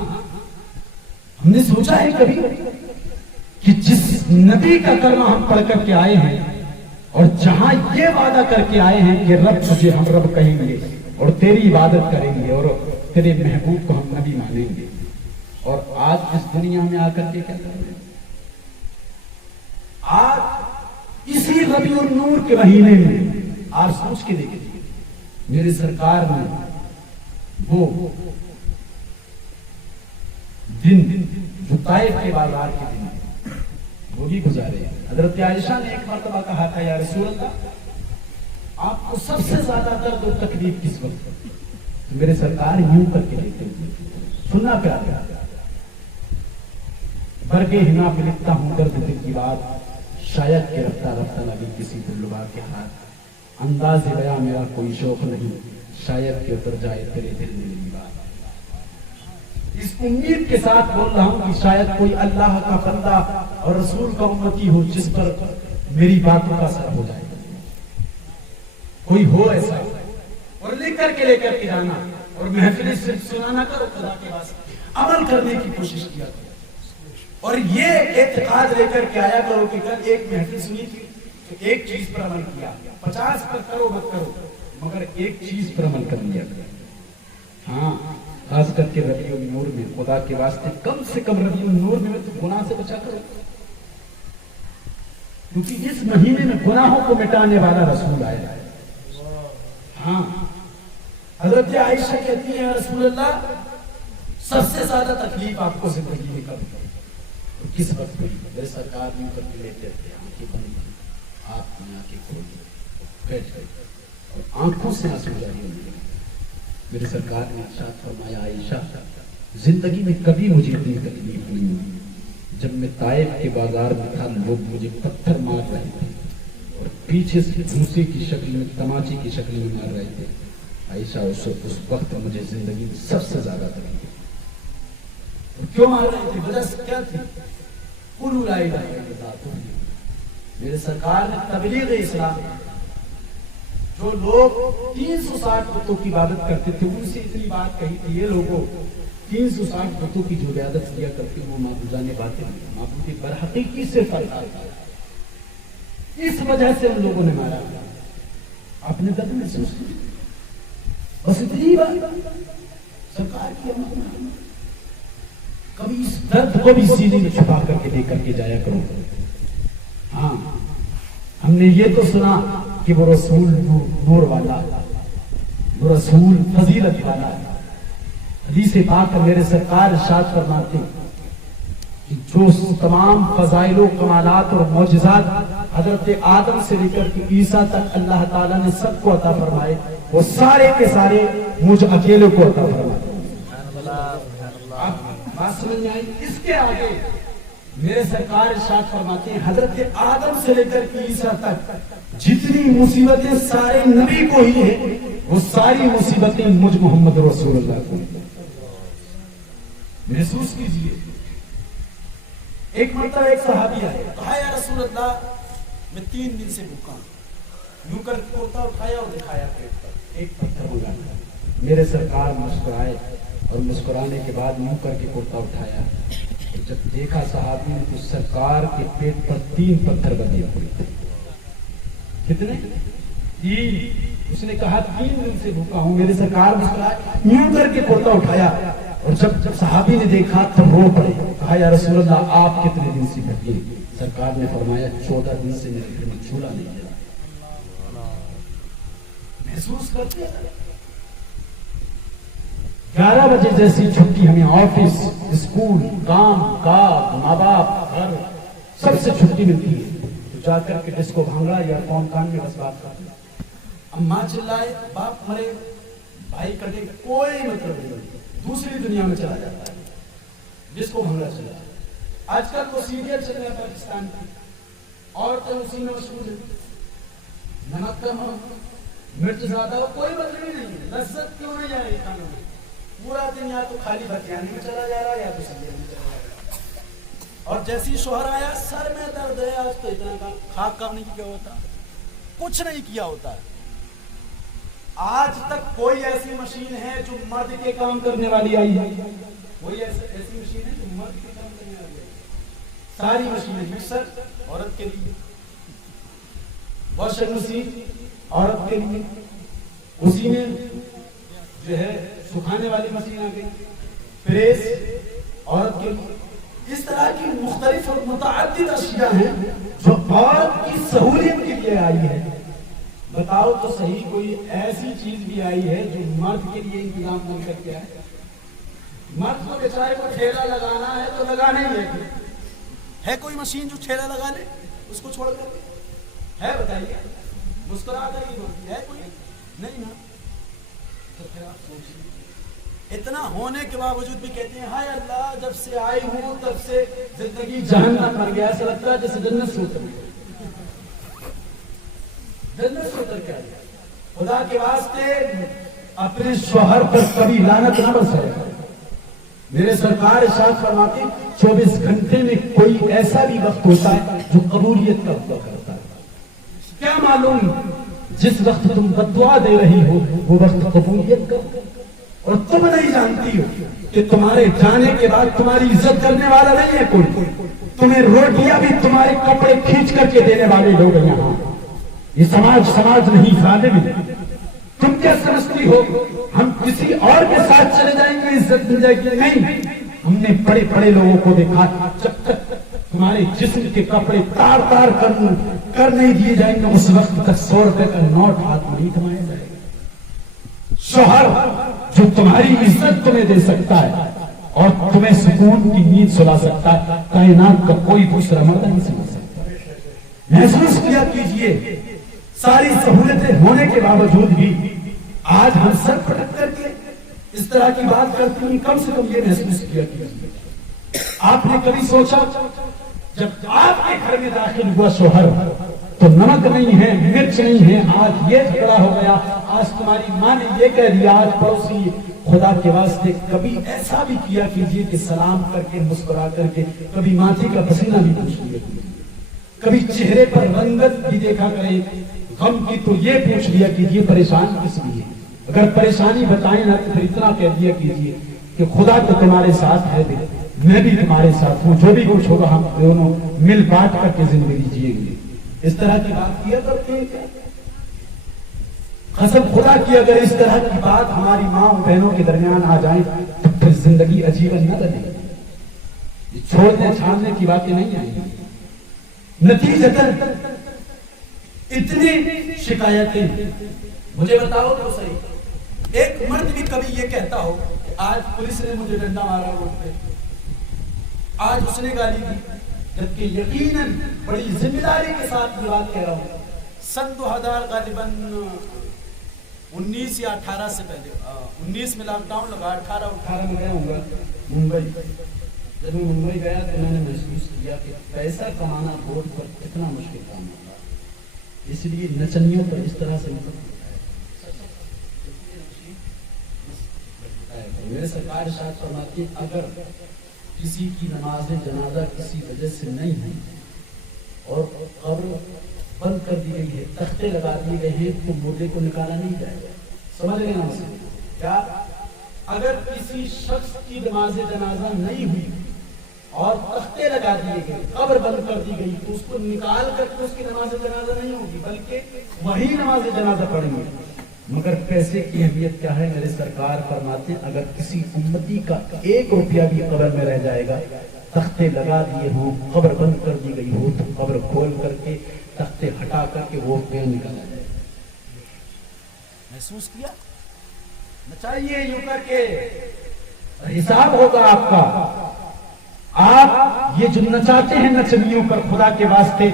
ہم نے سوچا ہے کبھی کہ جس نبی کا کلمہ ہم پڑھ کر کے آئے ہیں اور جہاں یہ وعدہ کر کے آئے ہیں کہ رب تجھے ہم رب کہیں گے اور تیری عبادت کریں گے اور تیرے محبوب کو ہم نبی مانیں گے, اور آج اس دنیا میں آ کر کے کیا کر رہے ہیں؟ آج اسی ربیع النور کے مہینے میں آپ سوچ کے دیکھیں, میرے سرکار نے وہ دن جو طائف کے بازار کے دن وہ بھی گزارے. حضرت عائشہ نے ایک مرتبہ کہا تھا یا رسول اللہ آپ کو سب سے زیادہ درد اور تکلیف کس وقت؟ تو میرے سرکار یوں کر کے دیتے سننا پیار پیار برگے ہنا پہ لکھتا ہوں درد دل کی بات, شاید کہ رفتہ رفتہ لگی کسی دلربا کے ہاتھ, انداز بیاں میرا کوئی شوق نہیں, شاید کہ اتر جائے تیرے دل میں میری بات. اس امید کے ساتھ بول رہا ہوں کہ شاید کوئی اللہ کا بندہ اور رسول کا امتی ہو جس پر میری باتوں کا اثر ہو جائے, کوئی ہو ایسا, اور لکھ کر کے جانا اور محفل صرف سنانا کرو, خدا کے واسطے عمل کرنے کی کوشش کیا کرو, اور یہ اعتقاد لے کر کے آیا کرو کہ کل ایک محفل سنی تھی تو ایک چیز پر عمل کیا, 50 پر کرو مت کرو مگر ایک چیز پر عمل کر لیا کرو. ہاں خاص کر کے ربیع النور میں خدا کے واسطے کم سے کم ربیع النور میں تو گناہ سے بچا کرو, کیونکہ اس مہینے میں گناہوں کو مٹانے والا رسول آیا ہے. ہاں حضرت عائشہ کہتی ہیں رسول اللہ سب سے زیادہ تکلیف آپ کو زندگی میں کب ہوئی, کس وقت ہوئی؟ میرے سرکار یوں کر کے لیتے تھے, آنکھیں بند کی, آپ نے آنکھیں کھولی, بیٹھ گئی اور آنکھوں سے آنسو جاری ہونے لگے. میرے سرکار نے ارشاد فرمایا عائشہ زندگی میں کبھی مجھے اتنی تکلیف نہیں ہوئی. جب میں طائف کے بازار میں تھا لوگ مجھے پتھر مار رہے تھے اور پیچھے سے بھوسے کی شکل میں تماچے کی شکل میں مار رہے تھے. عائشہ اس وقت مجھے زندگی میں سب سے زیادہ تکلیف. کیوں مار رہے تھے؟ وجہ کیا تھی؟ قولوا لا الہ الا اللہ. میرے سرکار نے تبلیغ اسلام, جو لوگ 360 بتوں کی عبادت کرتے تھے ان سے اتنی بات کہی تھی, یہ لوگوں 360 بتوں کی جو عبادت کیا کرتے وہ معبودانہ باتیں معبود برحقیقی سے فرق آتا ہے. اس وجہ سے ان لوگوں نے مارا. اپنے درد محسوس کی, بس اتنی بات سرکار کی امانت. کبھی اس درد کو بھی سینے میں چھپا کر کے دے کر کے جایا کرو. ہاں ہم نے یہ تو سنا کہ وہ رسول نور والا, وہ رسول فضیلت والا. حدیث پاک میرے سرکار ارشاد فرماتے کہ جو تمام فضائل و کمالات اور معجزات حضرت آدم سے لے کر کے عیسیٰ تک اللہ تعالیٰ نے سب کو عطا فرمائے, وہ سارے کے سارے مجھ اکیلے کو عطا فرمائے. بات سمجھ میں آئی؟ اس کے آگے میرے سرکار ارشاد فرماتے ہیں حضرت آدم سے لے کر کے عیسیٰ تک جتنی مصیبتیں سارے نبی کو ہی ہیں وہ ساری مصیبتیں مجھ محمد رسول اللہ کو. محسوس کیجئے. ایک مرتبہ ایک صحابی آئے, کہا یا رسول اللہ میں 3 دن سے بھوکا ہوں. یوں کر کے کرتا اٹھایا اور دکھایا پیٹ پر, ایک پتھر ملا. میرے سرکار مسکرائے اور مسکرانے کے بعد یوں کر کے کرتا اٹھایا. جب دیکھا صحابی نے تو سرکار کے پیٹ پر 3 پتھر بندے ہوئے تھے. کتنے؟ 3. اس نے کہا 3 دن سے بھوکا ہوں. میرے سرکار مسکرائے, یوں کر کے کرتا اٹھایا اور جب صحابی نے دیکھا تو رو پڑے. کہا یا رسول اللہ آپ کتنے دن سے بھوکے؟ سرکار نے فرمایا 14 دن سے میرے گھر میں چولہا نہیں جلا. محسوس کرتے ہیں 11 بجے جیسی چھٹی ہمیں آفس، اسکول، کام کاج، ماں باپ، گھر سب سے چھٹی ملتی ہے تو جا کر کے ڈسکو بھانگڑا یا فون کان میں بس بات کرتے ہیں. اماں چلائے، باپ مرے، بھائی کٹے، کوئی مطلب نہیں، دوسری دنیا میں چلا جاتا ہے، ڈسکو بھانگڑا چلا جاتا ہے. آج کل وہ سیریل چل رہا ہے پاکستان کی، عورتیں اسی میں مشغول ہیں، نمک کم ہو، مرچ زیادہ ہو، کوئی مطلب نہیں ہے. لذت کیوں نہیں آ رہی کھانے میں؟ پورا دن یا تو خالی بتیانے میں چلا جا رہا ہے یا تو سیریل میں چلا جا رہا ہے. اور جیسی شوہر آیا سر میں درد ہے، آج تو اتنا کا خاک کام نہیں کیا ہوتا، کچھ نہیں کیا ہوتا ہے. آج تک کوئی ایسی مشین ہے جو مرد کے کام کرنے والی آئی ہے؟ کوئی ایسی مشین ہے جو مرد کے کام کرنے والی آئی؟ ساری مشینیں مکسر عورت کے لیے، واشنگ مشین عورت کے لیے، اسی میں جو ہے سکھانے والی مشین آ گئی، پریس عورت کے لیے. اس طرح کی مختلف اور متعدد اشیاء ہیں جو عورت کی سہولیت کے لیے آئی ہے. بتاؤ تو صحیح کوئی ایسی چیز بھی آئی ہے جو مرد کے لیے انتظام بن کر کے آئے؟ مرد کو بیچارے کو ٹھیلا لگانا ہے تو لگانا ہی ہے کوئی مشین جو ٹھیلا لگا لے اس کو چھوڑ کر؟ ہے بتائیے، مسکرا کر ہی بولتی ہے کوئی نہیں نا. تو پھر آپ سوچیے، اتنا ہونے کے باوجود بھی کہتے ہیں ہائے اللہ جب سے آئی ہوں تب سے زندگی جہنم بن گیا، ایسا لگتا ہے جیسے جنت سے اتر گیا، جنت سے اتر گیا. خدا کے واسطے اپنے شوہر پر کبھی لعنت نہ برسائے. میرے سرکار ارشاد فرماتے 24 گھنٹے میں کوئی ایسا بھی وقت ہوتا ہے جو قبولیت کا وقت کرتا ہے. کیا معلوم جس وقت تم بددعا دے رہی ہو وہ وقت قبولیت کا، اور تم نہیں جانتی ہو کہ تمہارے جانے کے بعد تمہاری عزت کرنے والا نہیں ہے کوئی. تمہیں روٹیاں بھی تمہارے کپڑے کھینچ کر کے دینے والے لوگ ہیں یہاں. یہ سماج نہیں، ظالم ہے. تم کیا سمجھتی ہو ہم کسی اور کے ساتھ چلے جائیں گے عزت مل جائے گی؟ نہیں. ہم نے بڑے بڑے لوگوں کو دیکھا جب تک تمہارے جسم کے کپڑے تار تار کر نہیں دیے جائیں گے اس وقت تک 100 روپے کا نوٹ ہاتھ میں نہیں کمایا جائے گا. شوہر جو تمہاری عزت تمہیں دے سکتا ہے اور تمہیں سکون کی نیند سلا سکتا ہے، کائنات کا کوئی دوسرا مرد نہیں سلا سکتا. محسوس کیا کیجئے ساری سہولتیں ہونے کے باوجود بھی آج ہم سر پٹک کر کے اس طرح کی بات کرتے ہیں. کم سے کم یہ محسوس کیا کیجئے آپ نے کبھی سوچا جب آپ کے گھر میں داخل ہوا شوہر تو نمک نہیں ہے، مرچ نہیں ہے، آج یہ جھگڑا ہو گیا، آج تمہاری ماں نے یہ کہہ دیا، آج پڑوسی. خدا کے واسطے کبھی ایسا بھی کیا کیجئے کہ سلام کر کے مسکرا کر کے کبھی ماتھے کا پسینہ بھی پوچھ لیا، کبھی چہرے پر رنگت بھی دیکھا کرے. غم کی تو یہ پوچھ لیا کیجئے پریشان کس لیے. اگر پریشانی بتائیں نا تو پھر اتنا کہہ دیا کیجئے کہ خدا تو تمہارے ساتھ ہے، میں بھی تمہارے ساتھ ہوں، جو بھی کچھ ہوگا ہم دونوں مل بانٹ کر کے زندگی جیئیں گے. اس طرح کی بات کیا کرتے ہیں کیا؟ قسم خدا کی اگر اس طرح کی بات ہماری ماں اور بہنوں کے درمیان آ جائیں تو پھر زندگی عجیب نہ لگے. چھوڑنے چھاڑنے کی باتیں نہیں آئیں گی. نتیجتاً اتنی شکایتیں. مجھے بتاؤ تو صحیح، ایک مرد بھی کبھی یہ کہتا ہو کہ آج پولیس نے مجھے ڈنڈا مارا روڈ پہ، آج اس نے گالی دی، جبکہ یقیناً بڑی ذمہ داری کے ساتھ یہ بات کہہ رہا ہوں. سن 2000 غالباً 19 یا 18 سے پہلے 19 میں لاک ڈاؤن لگا، 18 میں گیا ہوں گا ممبئی. جب میں ممبئی گیا تو میں نے محسوس کیا کہ پیسہ کمانا روڈ پر کتنا مشکل کام ہوتا ہے. اس لیے نچنیوں پر اس طرح سے میرے سرکار ارشاد فرماتے ہیں اگر کسی کی نماز جنازہ کسی وجہ سے نہیں ہے اور قبر بند کر دی گئی ہے، تختے لگا دیے گئے ہیں تو مردے کو نکالا نہیں جائے گا. سمجھ گئے نا کیا؟ اگر کسی شخص کی نماز جنازہ نہیں ہوئی اور تختے لگا دیے گئے، قبر بند کر دی گئی تو اس کو نکال کر کے اس کی نماز جنازہ نہیں ہوگی بلکہ وہی نماز جنازہ پڑھیں گے. مگر پیسے کی اہمیت کیا ہے؟ میرے سرکار فرماتے ہیں اگر کسی امتی کا 1 روپیہ بھی قبر میں رہ جائے گا، تختے لگا دیے ہوں، قبر بند کر دی گئی ہو تو قبر کھول کر کے تختے ہٹا کر کے وہ روپیہ نکالا جائے. محسوس کیا नचाइए यूं करके, हिसाब होगा आपका। आप ये जो नचाते हैं नचनियों पर, खुदा के वास्ते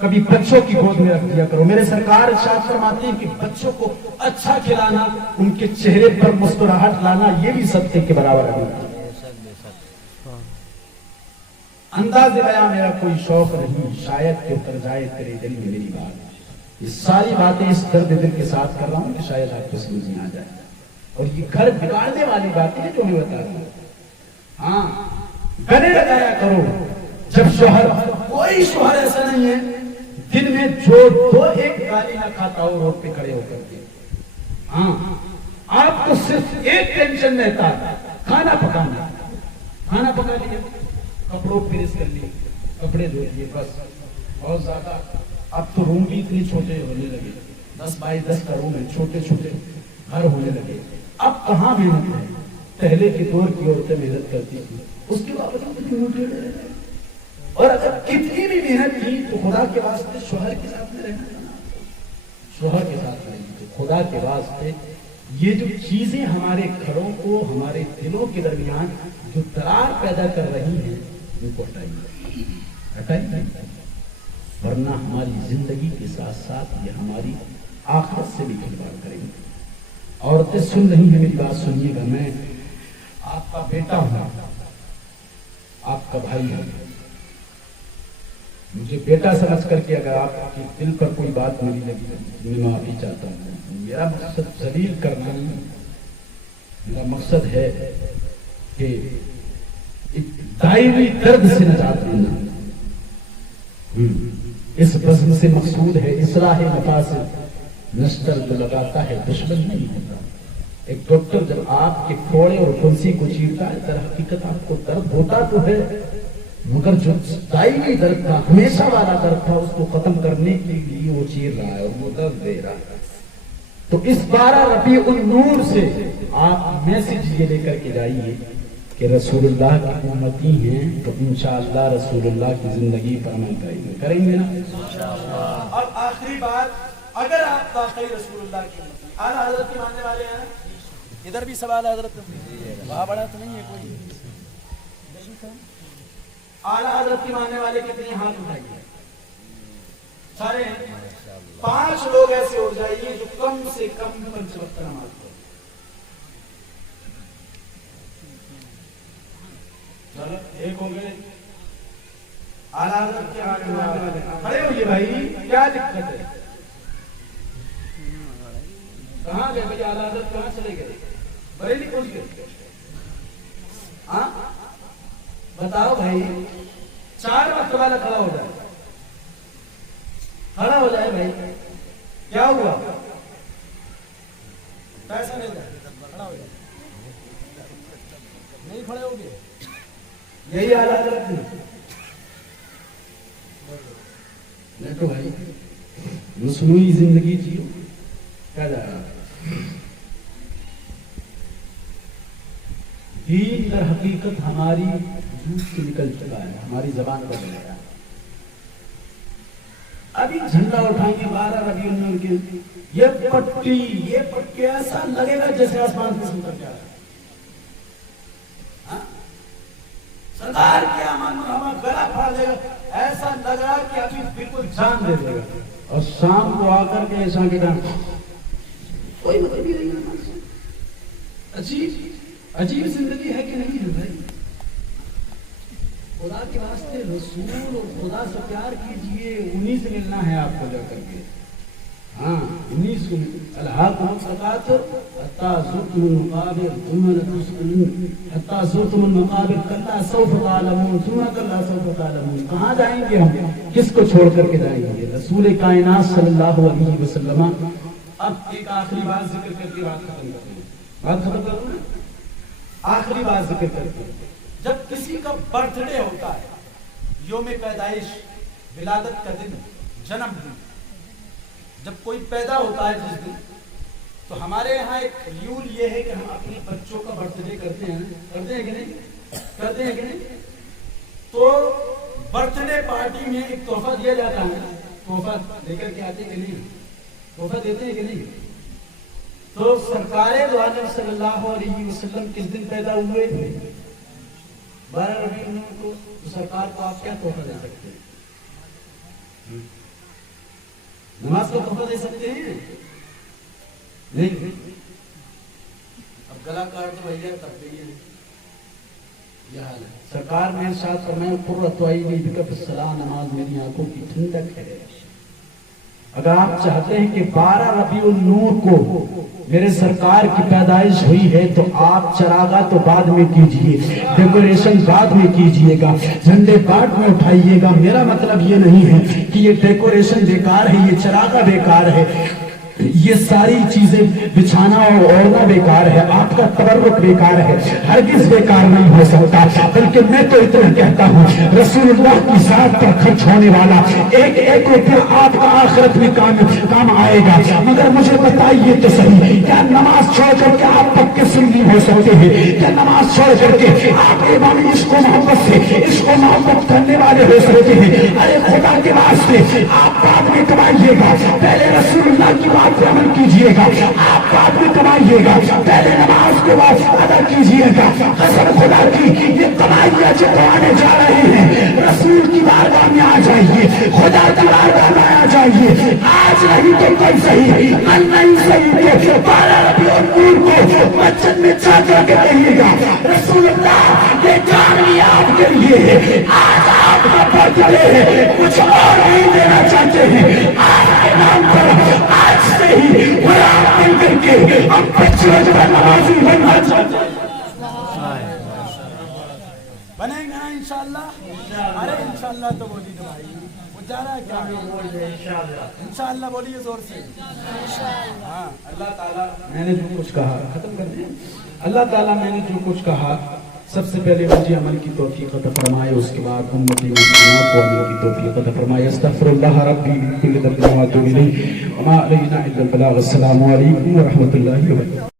कभी बच्चों की गोद में रख दिया करो। मेरे सरकार इरशाद फरमाते हैं कि बच्चों को अच्छा खिलाना, उनके चेहरे पर मुस्कुराहट लाना, ये भी सत्य के बराबर है। अंदाज़े बयां मेरा कोई शौक नहीं, शायद कि उतर जाए तेरे दिल में मेरी बात। ये सारी बातें इस दर्द दिल के साथ कर रहा हूं कि शायद आपको समझ में आ जाए। और ये घर बिगाड़ने वाली बातें हैं जो मैं बता रहा हूं। हाँ, गले लगाया करो जब शोहर, कोई शोहर ऐसा नहीं है दिन में जो दो एक गाली ना खाता हो रोड पे खड़े होकर के। हाँ, आपको सिर्फ एक टेंशन रहता है, खाना पकाना। खाना पका लिया, कपड़ों प्रेस कर लिए, कपड़े धो लिए, बस। बहुत ज्यादा अब तो रूम भी इतने छोटे होने लगे, 10 बाई 10 का रूम है, छोटे छोटे घर होने लगे। अब कहाँ मेहनत है? पहले के दौर की औरतें मेहनत करती थी, उसके बावजूद और अगर कितनी भी मेहनत की तो खुदा के वास्ते शोहर के साथ में रहना चाहिए। शोहर के साथ रहेंगे तो खुदा के वास्ते ये जो चीजें हमारे घरों को, हमारे दिलों के दरमियान जो दरार पैदा कर रही हैं, उनको हटाइए, वरना हमारी जिंदगी के साथ साथ ये हमारी आखिरत से भी खिलवाड़ करेंगे। औरतें सुन रही हैं मेरी बात, सुनिएगा। मैं आपका बेटा हूं, आपका भाई हूं। मुझे बेटा समझ करके अगर आपके दिल पर कोई बात मेरी लगी, मैं माफी चाहता हूं। मेरा मकसद जलील करना नहीं, मेरा मकसद है कि एक दायरी दर्द से निजात देना। इस बज़्म से मकसूद है इस्लाह मफासिद, नस्तर जो लगाता है दुश्मन नहीं होता। एक डॉक्टर जब आपके फोड़े और फुंसी को चीरता है, दर हकीकत आपको दर्द होता तो है, मगर जो दायमी दर्द था, हमेशा वाला दर्द था, उसको खत्म करने के लिए वो चीर रहा है और वो दर्द दे रहा है। तो इस 12 रबीउल नूर से आप मैसेज ये लेकर के जाइए कि रसूलुल्लाह की उम्मती हैं तो इंशाअल्लाह रसूलुल्लाह की जिंदगी पर अमल करेंगे ना। और आखिरी बात, अगर आप वाकई रसूलुल्लाह की उम्मती, आला हज़रत के मानने वाले हैं, इधर भी सवाल हज़रत, वहां बड़ा तो नहीं है कोई, आला हज़रत के मानने वाले कितने हाथ उठाइए? सारे 5 लोग ऐसे हो जाइए जो कम से कम 5 वक्त नमाज पढ़े। चलो, एक हो गए आला हज़रत के मानने वाले। खड़े होइए भाई, क्या दिक्कत है? कहाँ गए भाई आला हज़रत? कहाँ चले गए? बरेली पहुंच गए? हाँ, बताओ भाई। 4 वक्त वाला खड़ा हो जाए, खड़ा हो जाए भाई। क्या हुआ? पैसा नहीं जाए, खड़ा हो जाए। नहीं खड़े हो गए, यही आला हज़रत है। बैठो भाई, मसनूई जिंदगी जियो। क्या जा रहा है? दीन दर हकीकत हमारी जूझ से निकल चुका है, हमारी जबान पर गया। अभी झंडा उठाएंगे 12 रबीउल नूर के, ये पट्टी ऐसा लगेगा जैसे आसमान से उतर जा रहा है। सरदार क्या हमारा गला फाड़ देगा, ऐसा लग रहा कि अभी बिल्कुल जान दे देगा। और शाम को आकर के ऐसा के कोई मतलब ही नहीं। अजीब जिंदगी है कि नहीं है भाई? खुदा के वास्ते रसूल और खुदा से प्यार कीजिए, उन्हीं से मिलना है आपको जाकर के। हाँ, उन्हीं से अल्लाहुम सकातर हत्ता ज़ुरतुमुल मक़ाबिर थुम्मा लतुस्अलून हत्ता ज़ुरतुमुल मक़ाबिर कल्ला सौफ़ तालमून थुम्मा कल्ला सौफ़ तालमून। कहाँ जाएंगे हम? किसको छोड़ करके जाएंगे? रसूल कायनात सल्लल्लाहु अलैहि वसल्लम। अब एक आखिरी बात जिक्र करके बात खत्म करते हैं। बात खत्म करूँ ना? आखिरी बात जिक्र करते हैं। जब किसी का बर्थडे होता है, योम पैदाइश, विलादत का दिन, जन्मदिन, जब कोई पैदा होता है जिस दिन, तो हमारे यहाँ एक रूल ये है कि हम अपने बच्चों का बर्थडे करते हैं कि नहीं? करते हैं कि नहीं? तो बर्थडे पार्टी में एक तोहफा दिया जाता है। तोहफा लेकर के आते कि नहीं? तोहफा देते हैं कि नहीं? تو سرکار دو عالم صلی اللہ علیہ وسلم کس دن پیدا ہوئے؟ 12 ربیع الاول کو. تو سرکار کو آپ کیا تحفہ دے سکتے ہیں؟ نماز کو تحفہ دے سکتے ہیں؟ نہیں. اب گلا کاٹ تو بھیا تب بھی یہ حال ہے. سرکار نے ارشاد فرمایا قرۃ عینی بک فی الصلاۃ، نماز میری آنکھوں کی ٹھنڈک ہے. اگر آپ چاہتے ہیں کہ 12 ربیع النور کو میرے سرکار کی پیدائش ہوئی ہے تو آپ چراغا تو بعد میں کیجئے، ڈیکوریشن بعد میں کیجئے گا، جھنڈے بعد میں اٹھائیے گا. میرا مطلب یہ نہیں ہے کہ یہ ڈیکوریشن بیکار ہے، یہ چراغا بیکار ہے، یہ ساری چیزیں بچھانا اور اوڑھنا بیکار ہے، آپ کا تبرک بیکار ہے، ہرگز بیکار نہیں ہو سکتا. بلکہ میں تو اتنا کہتا ہوں رسول اللہ کی ذات پر خرچ ہونے والا ایک ایک روپیہ آپ کا آخرت میں کام آئے گا. مگر مجھے بتائیے تو صحیح، کیا نماز چھوڑ کر کے آپ پکے سنی ہو سکتے ہیں؟ کیا نماز چھوڑ کر کے آپ امام عشق و محبت سے عشق و محبت کرنے والے ہو سکتے ہیں؟ ارے خدا کے واسطے آپ بعد میں کمائیے گا، پہلے رسول اللہ کی بات پہ عمل کیجئے گا. آپ بعد میں کمائیے گا، پہلے نماز کو ادا کیجئے گا. قسم خدا کی یہ کمائیاں جو آنے جا رہے ہیں، رسول کی بارگاہ میں آ جائیے، خدا کی بارگاہ میں آ جائیے. آج نہیں تو کل صحیح، کل نہیں صحیح تو 12 ربیع النور کو مسجد میں جا کر کے کہیے گا رسول اللہ یہ جان بھی آپ کے لیے ہے. آج آپ کا برتھڈے ہے، کچھ اور نہیں دینا چاہتے ہیں، آپ کے نام پر آج سے ہی غلام بن کر کے ہم 25 روزہ نمازی بننا چاہتے ہیں. بنیں گے نا انشاءاللہ؟ ارے انشاءاللہ تو بولی تو بھائی وہ جا رہا ہے کیا؟ انشاءاللہ بولیے زور سے. ہاں اللہ تعالیٰ میں نے جو کچھ کہا ختم کر دیں. اللہ تعالیٰ میں نے جو کچھ کہا سب سے پہلے مجھے عمل کی توفیق عطا فرمائے، اس کے بعد امتی مسلمات کو عمل کی توفیق عطا فرمائے. استغفر اللہ ربی من کل ذنب و اتوب الیہ وما علینا الا البلاغ. السلام علیکم ورحمۃ اللہ وبرکاتہ.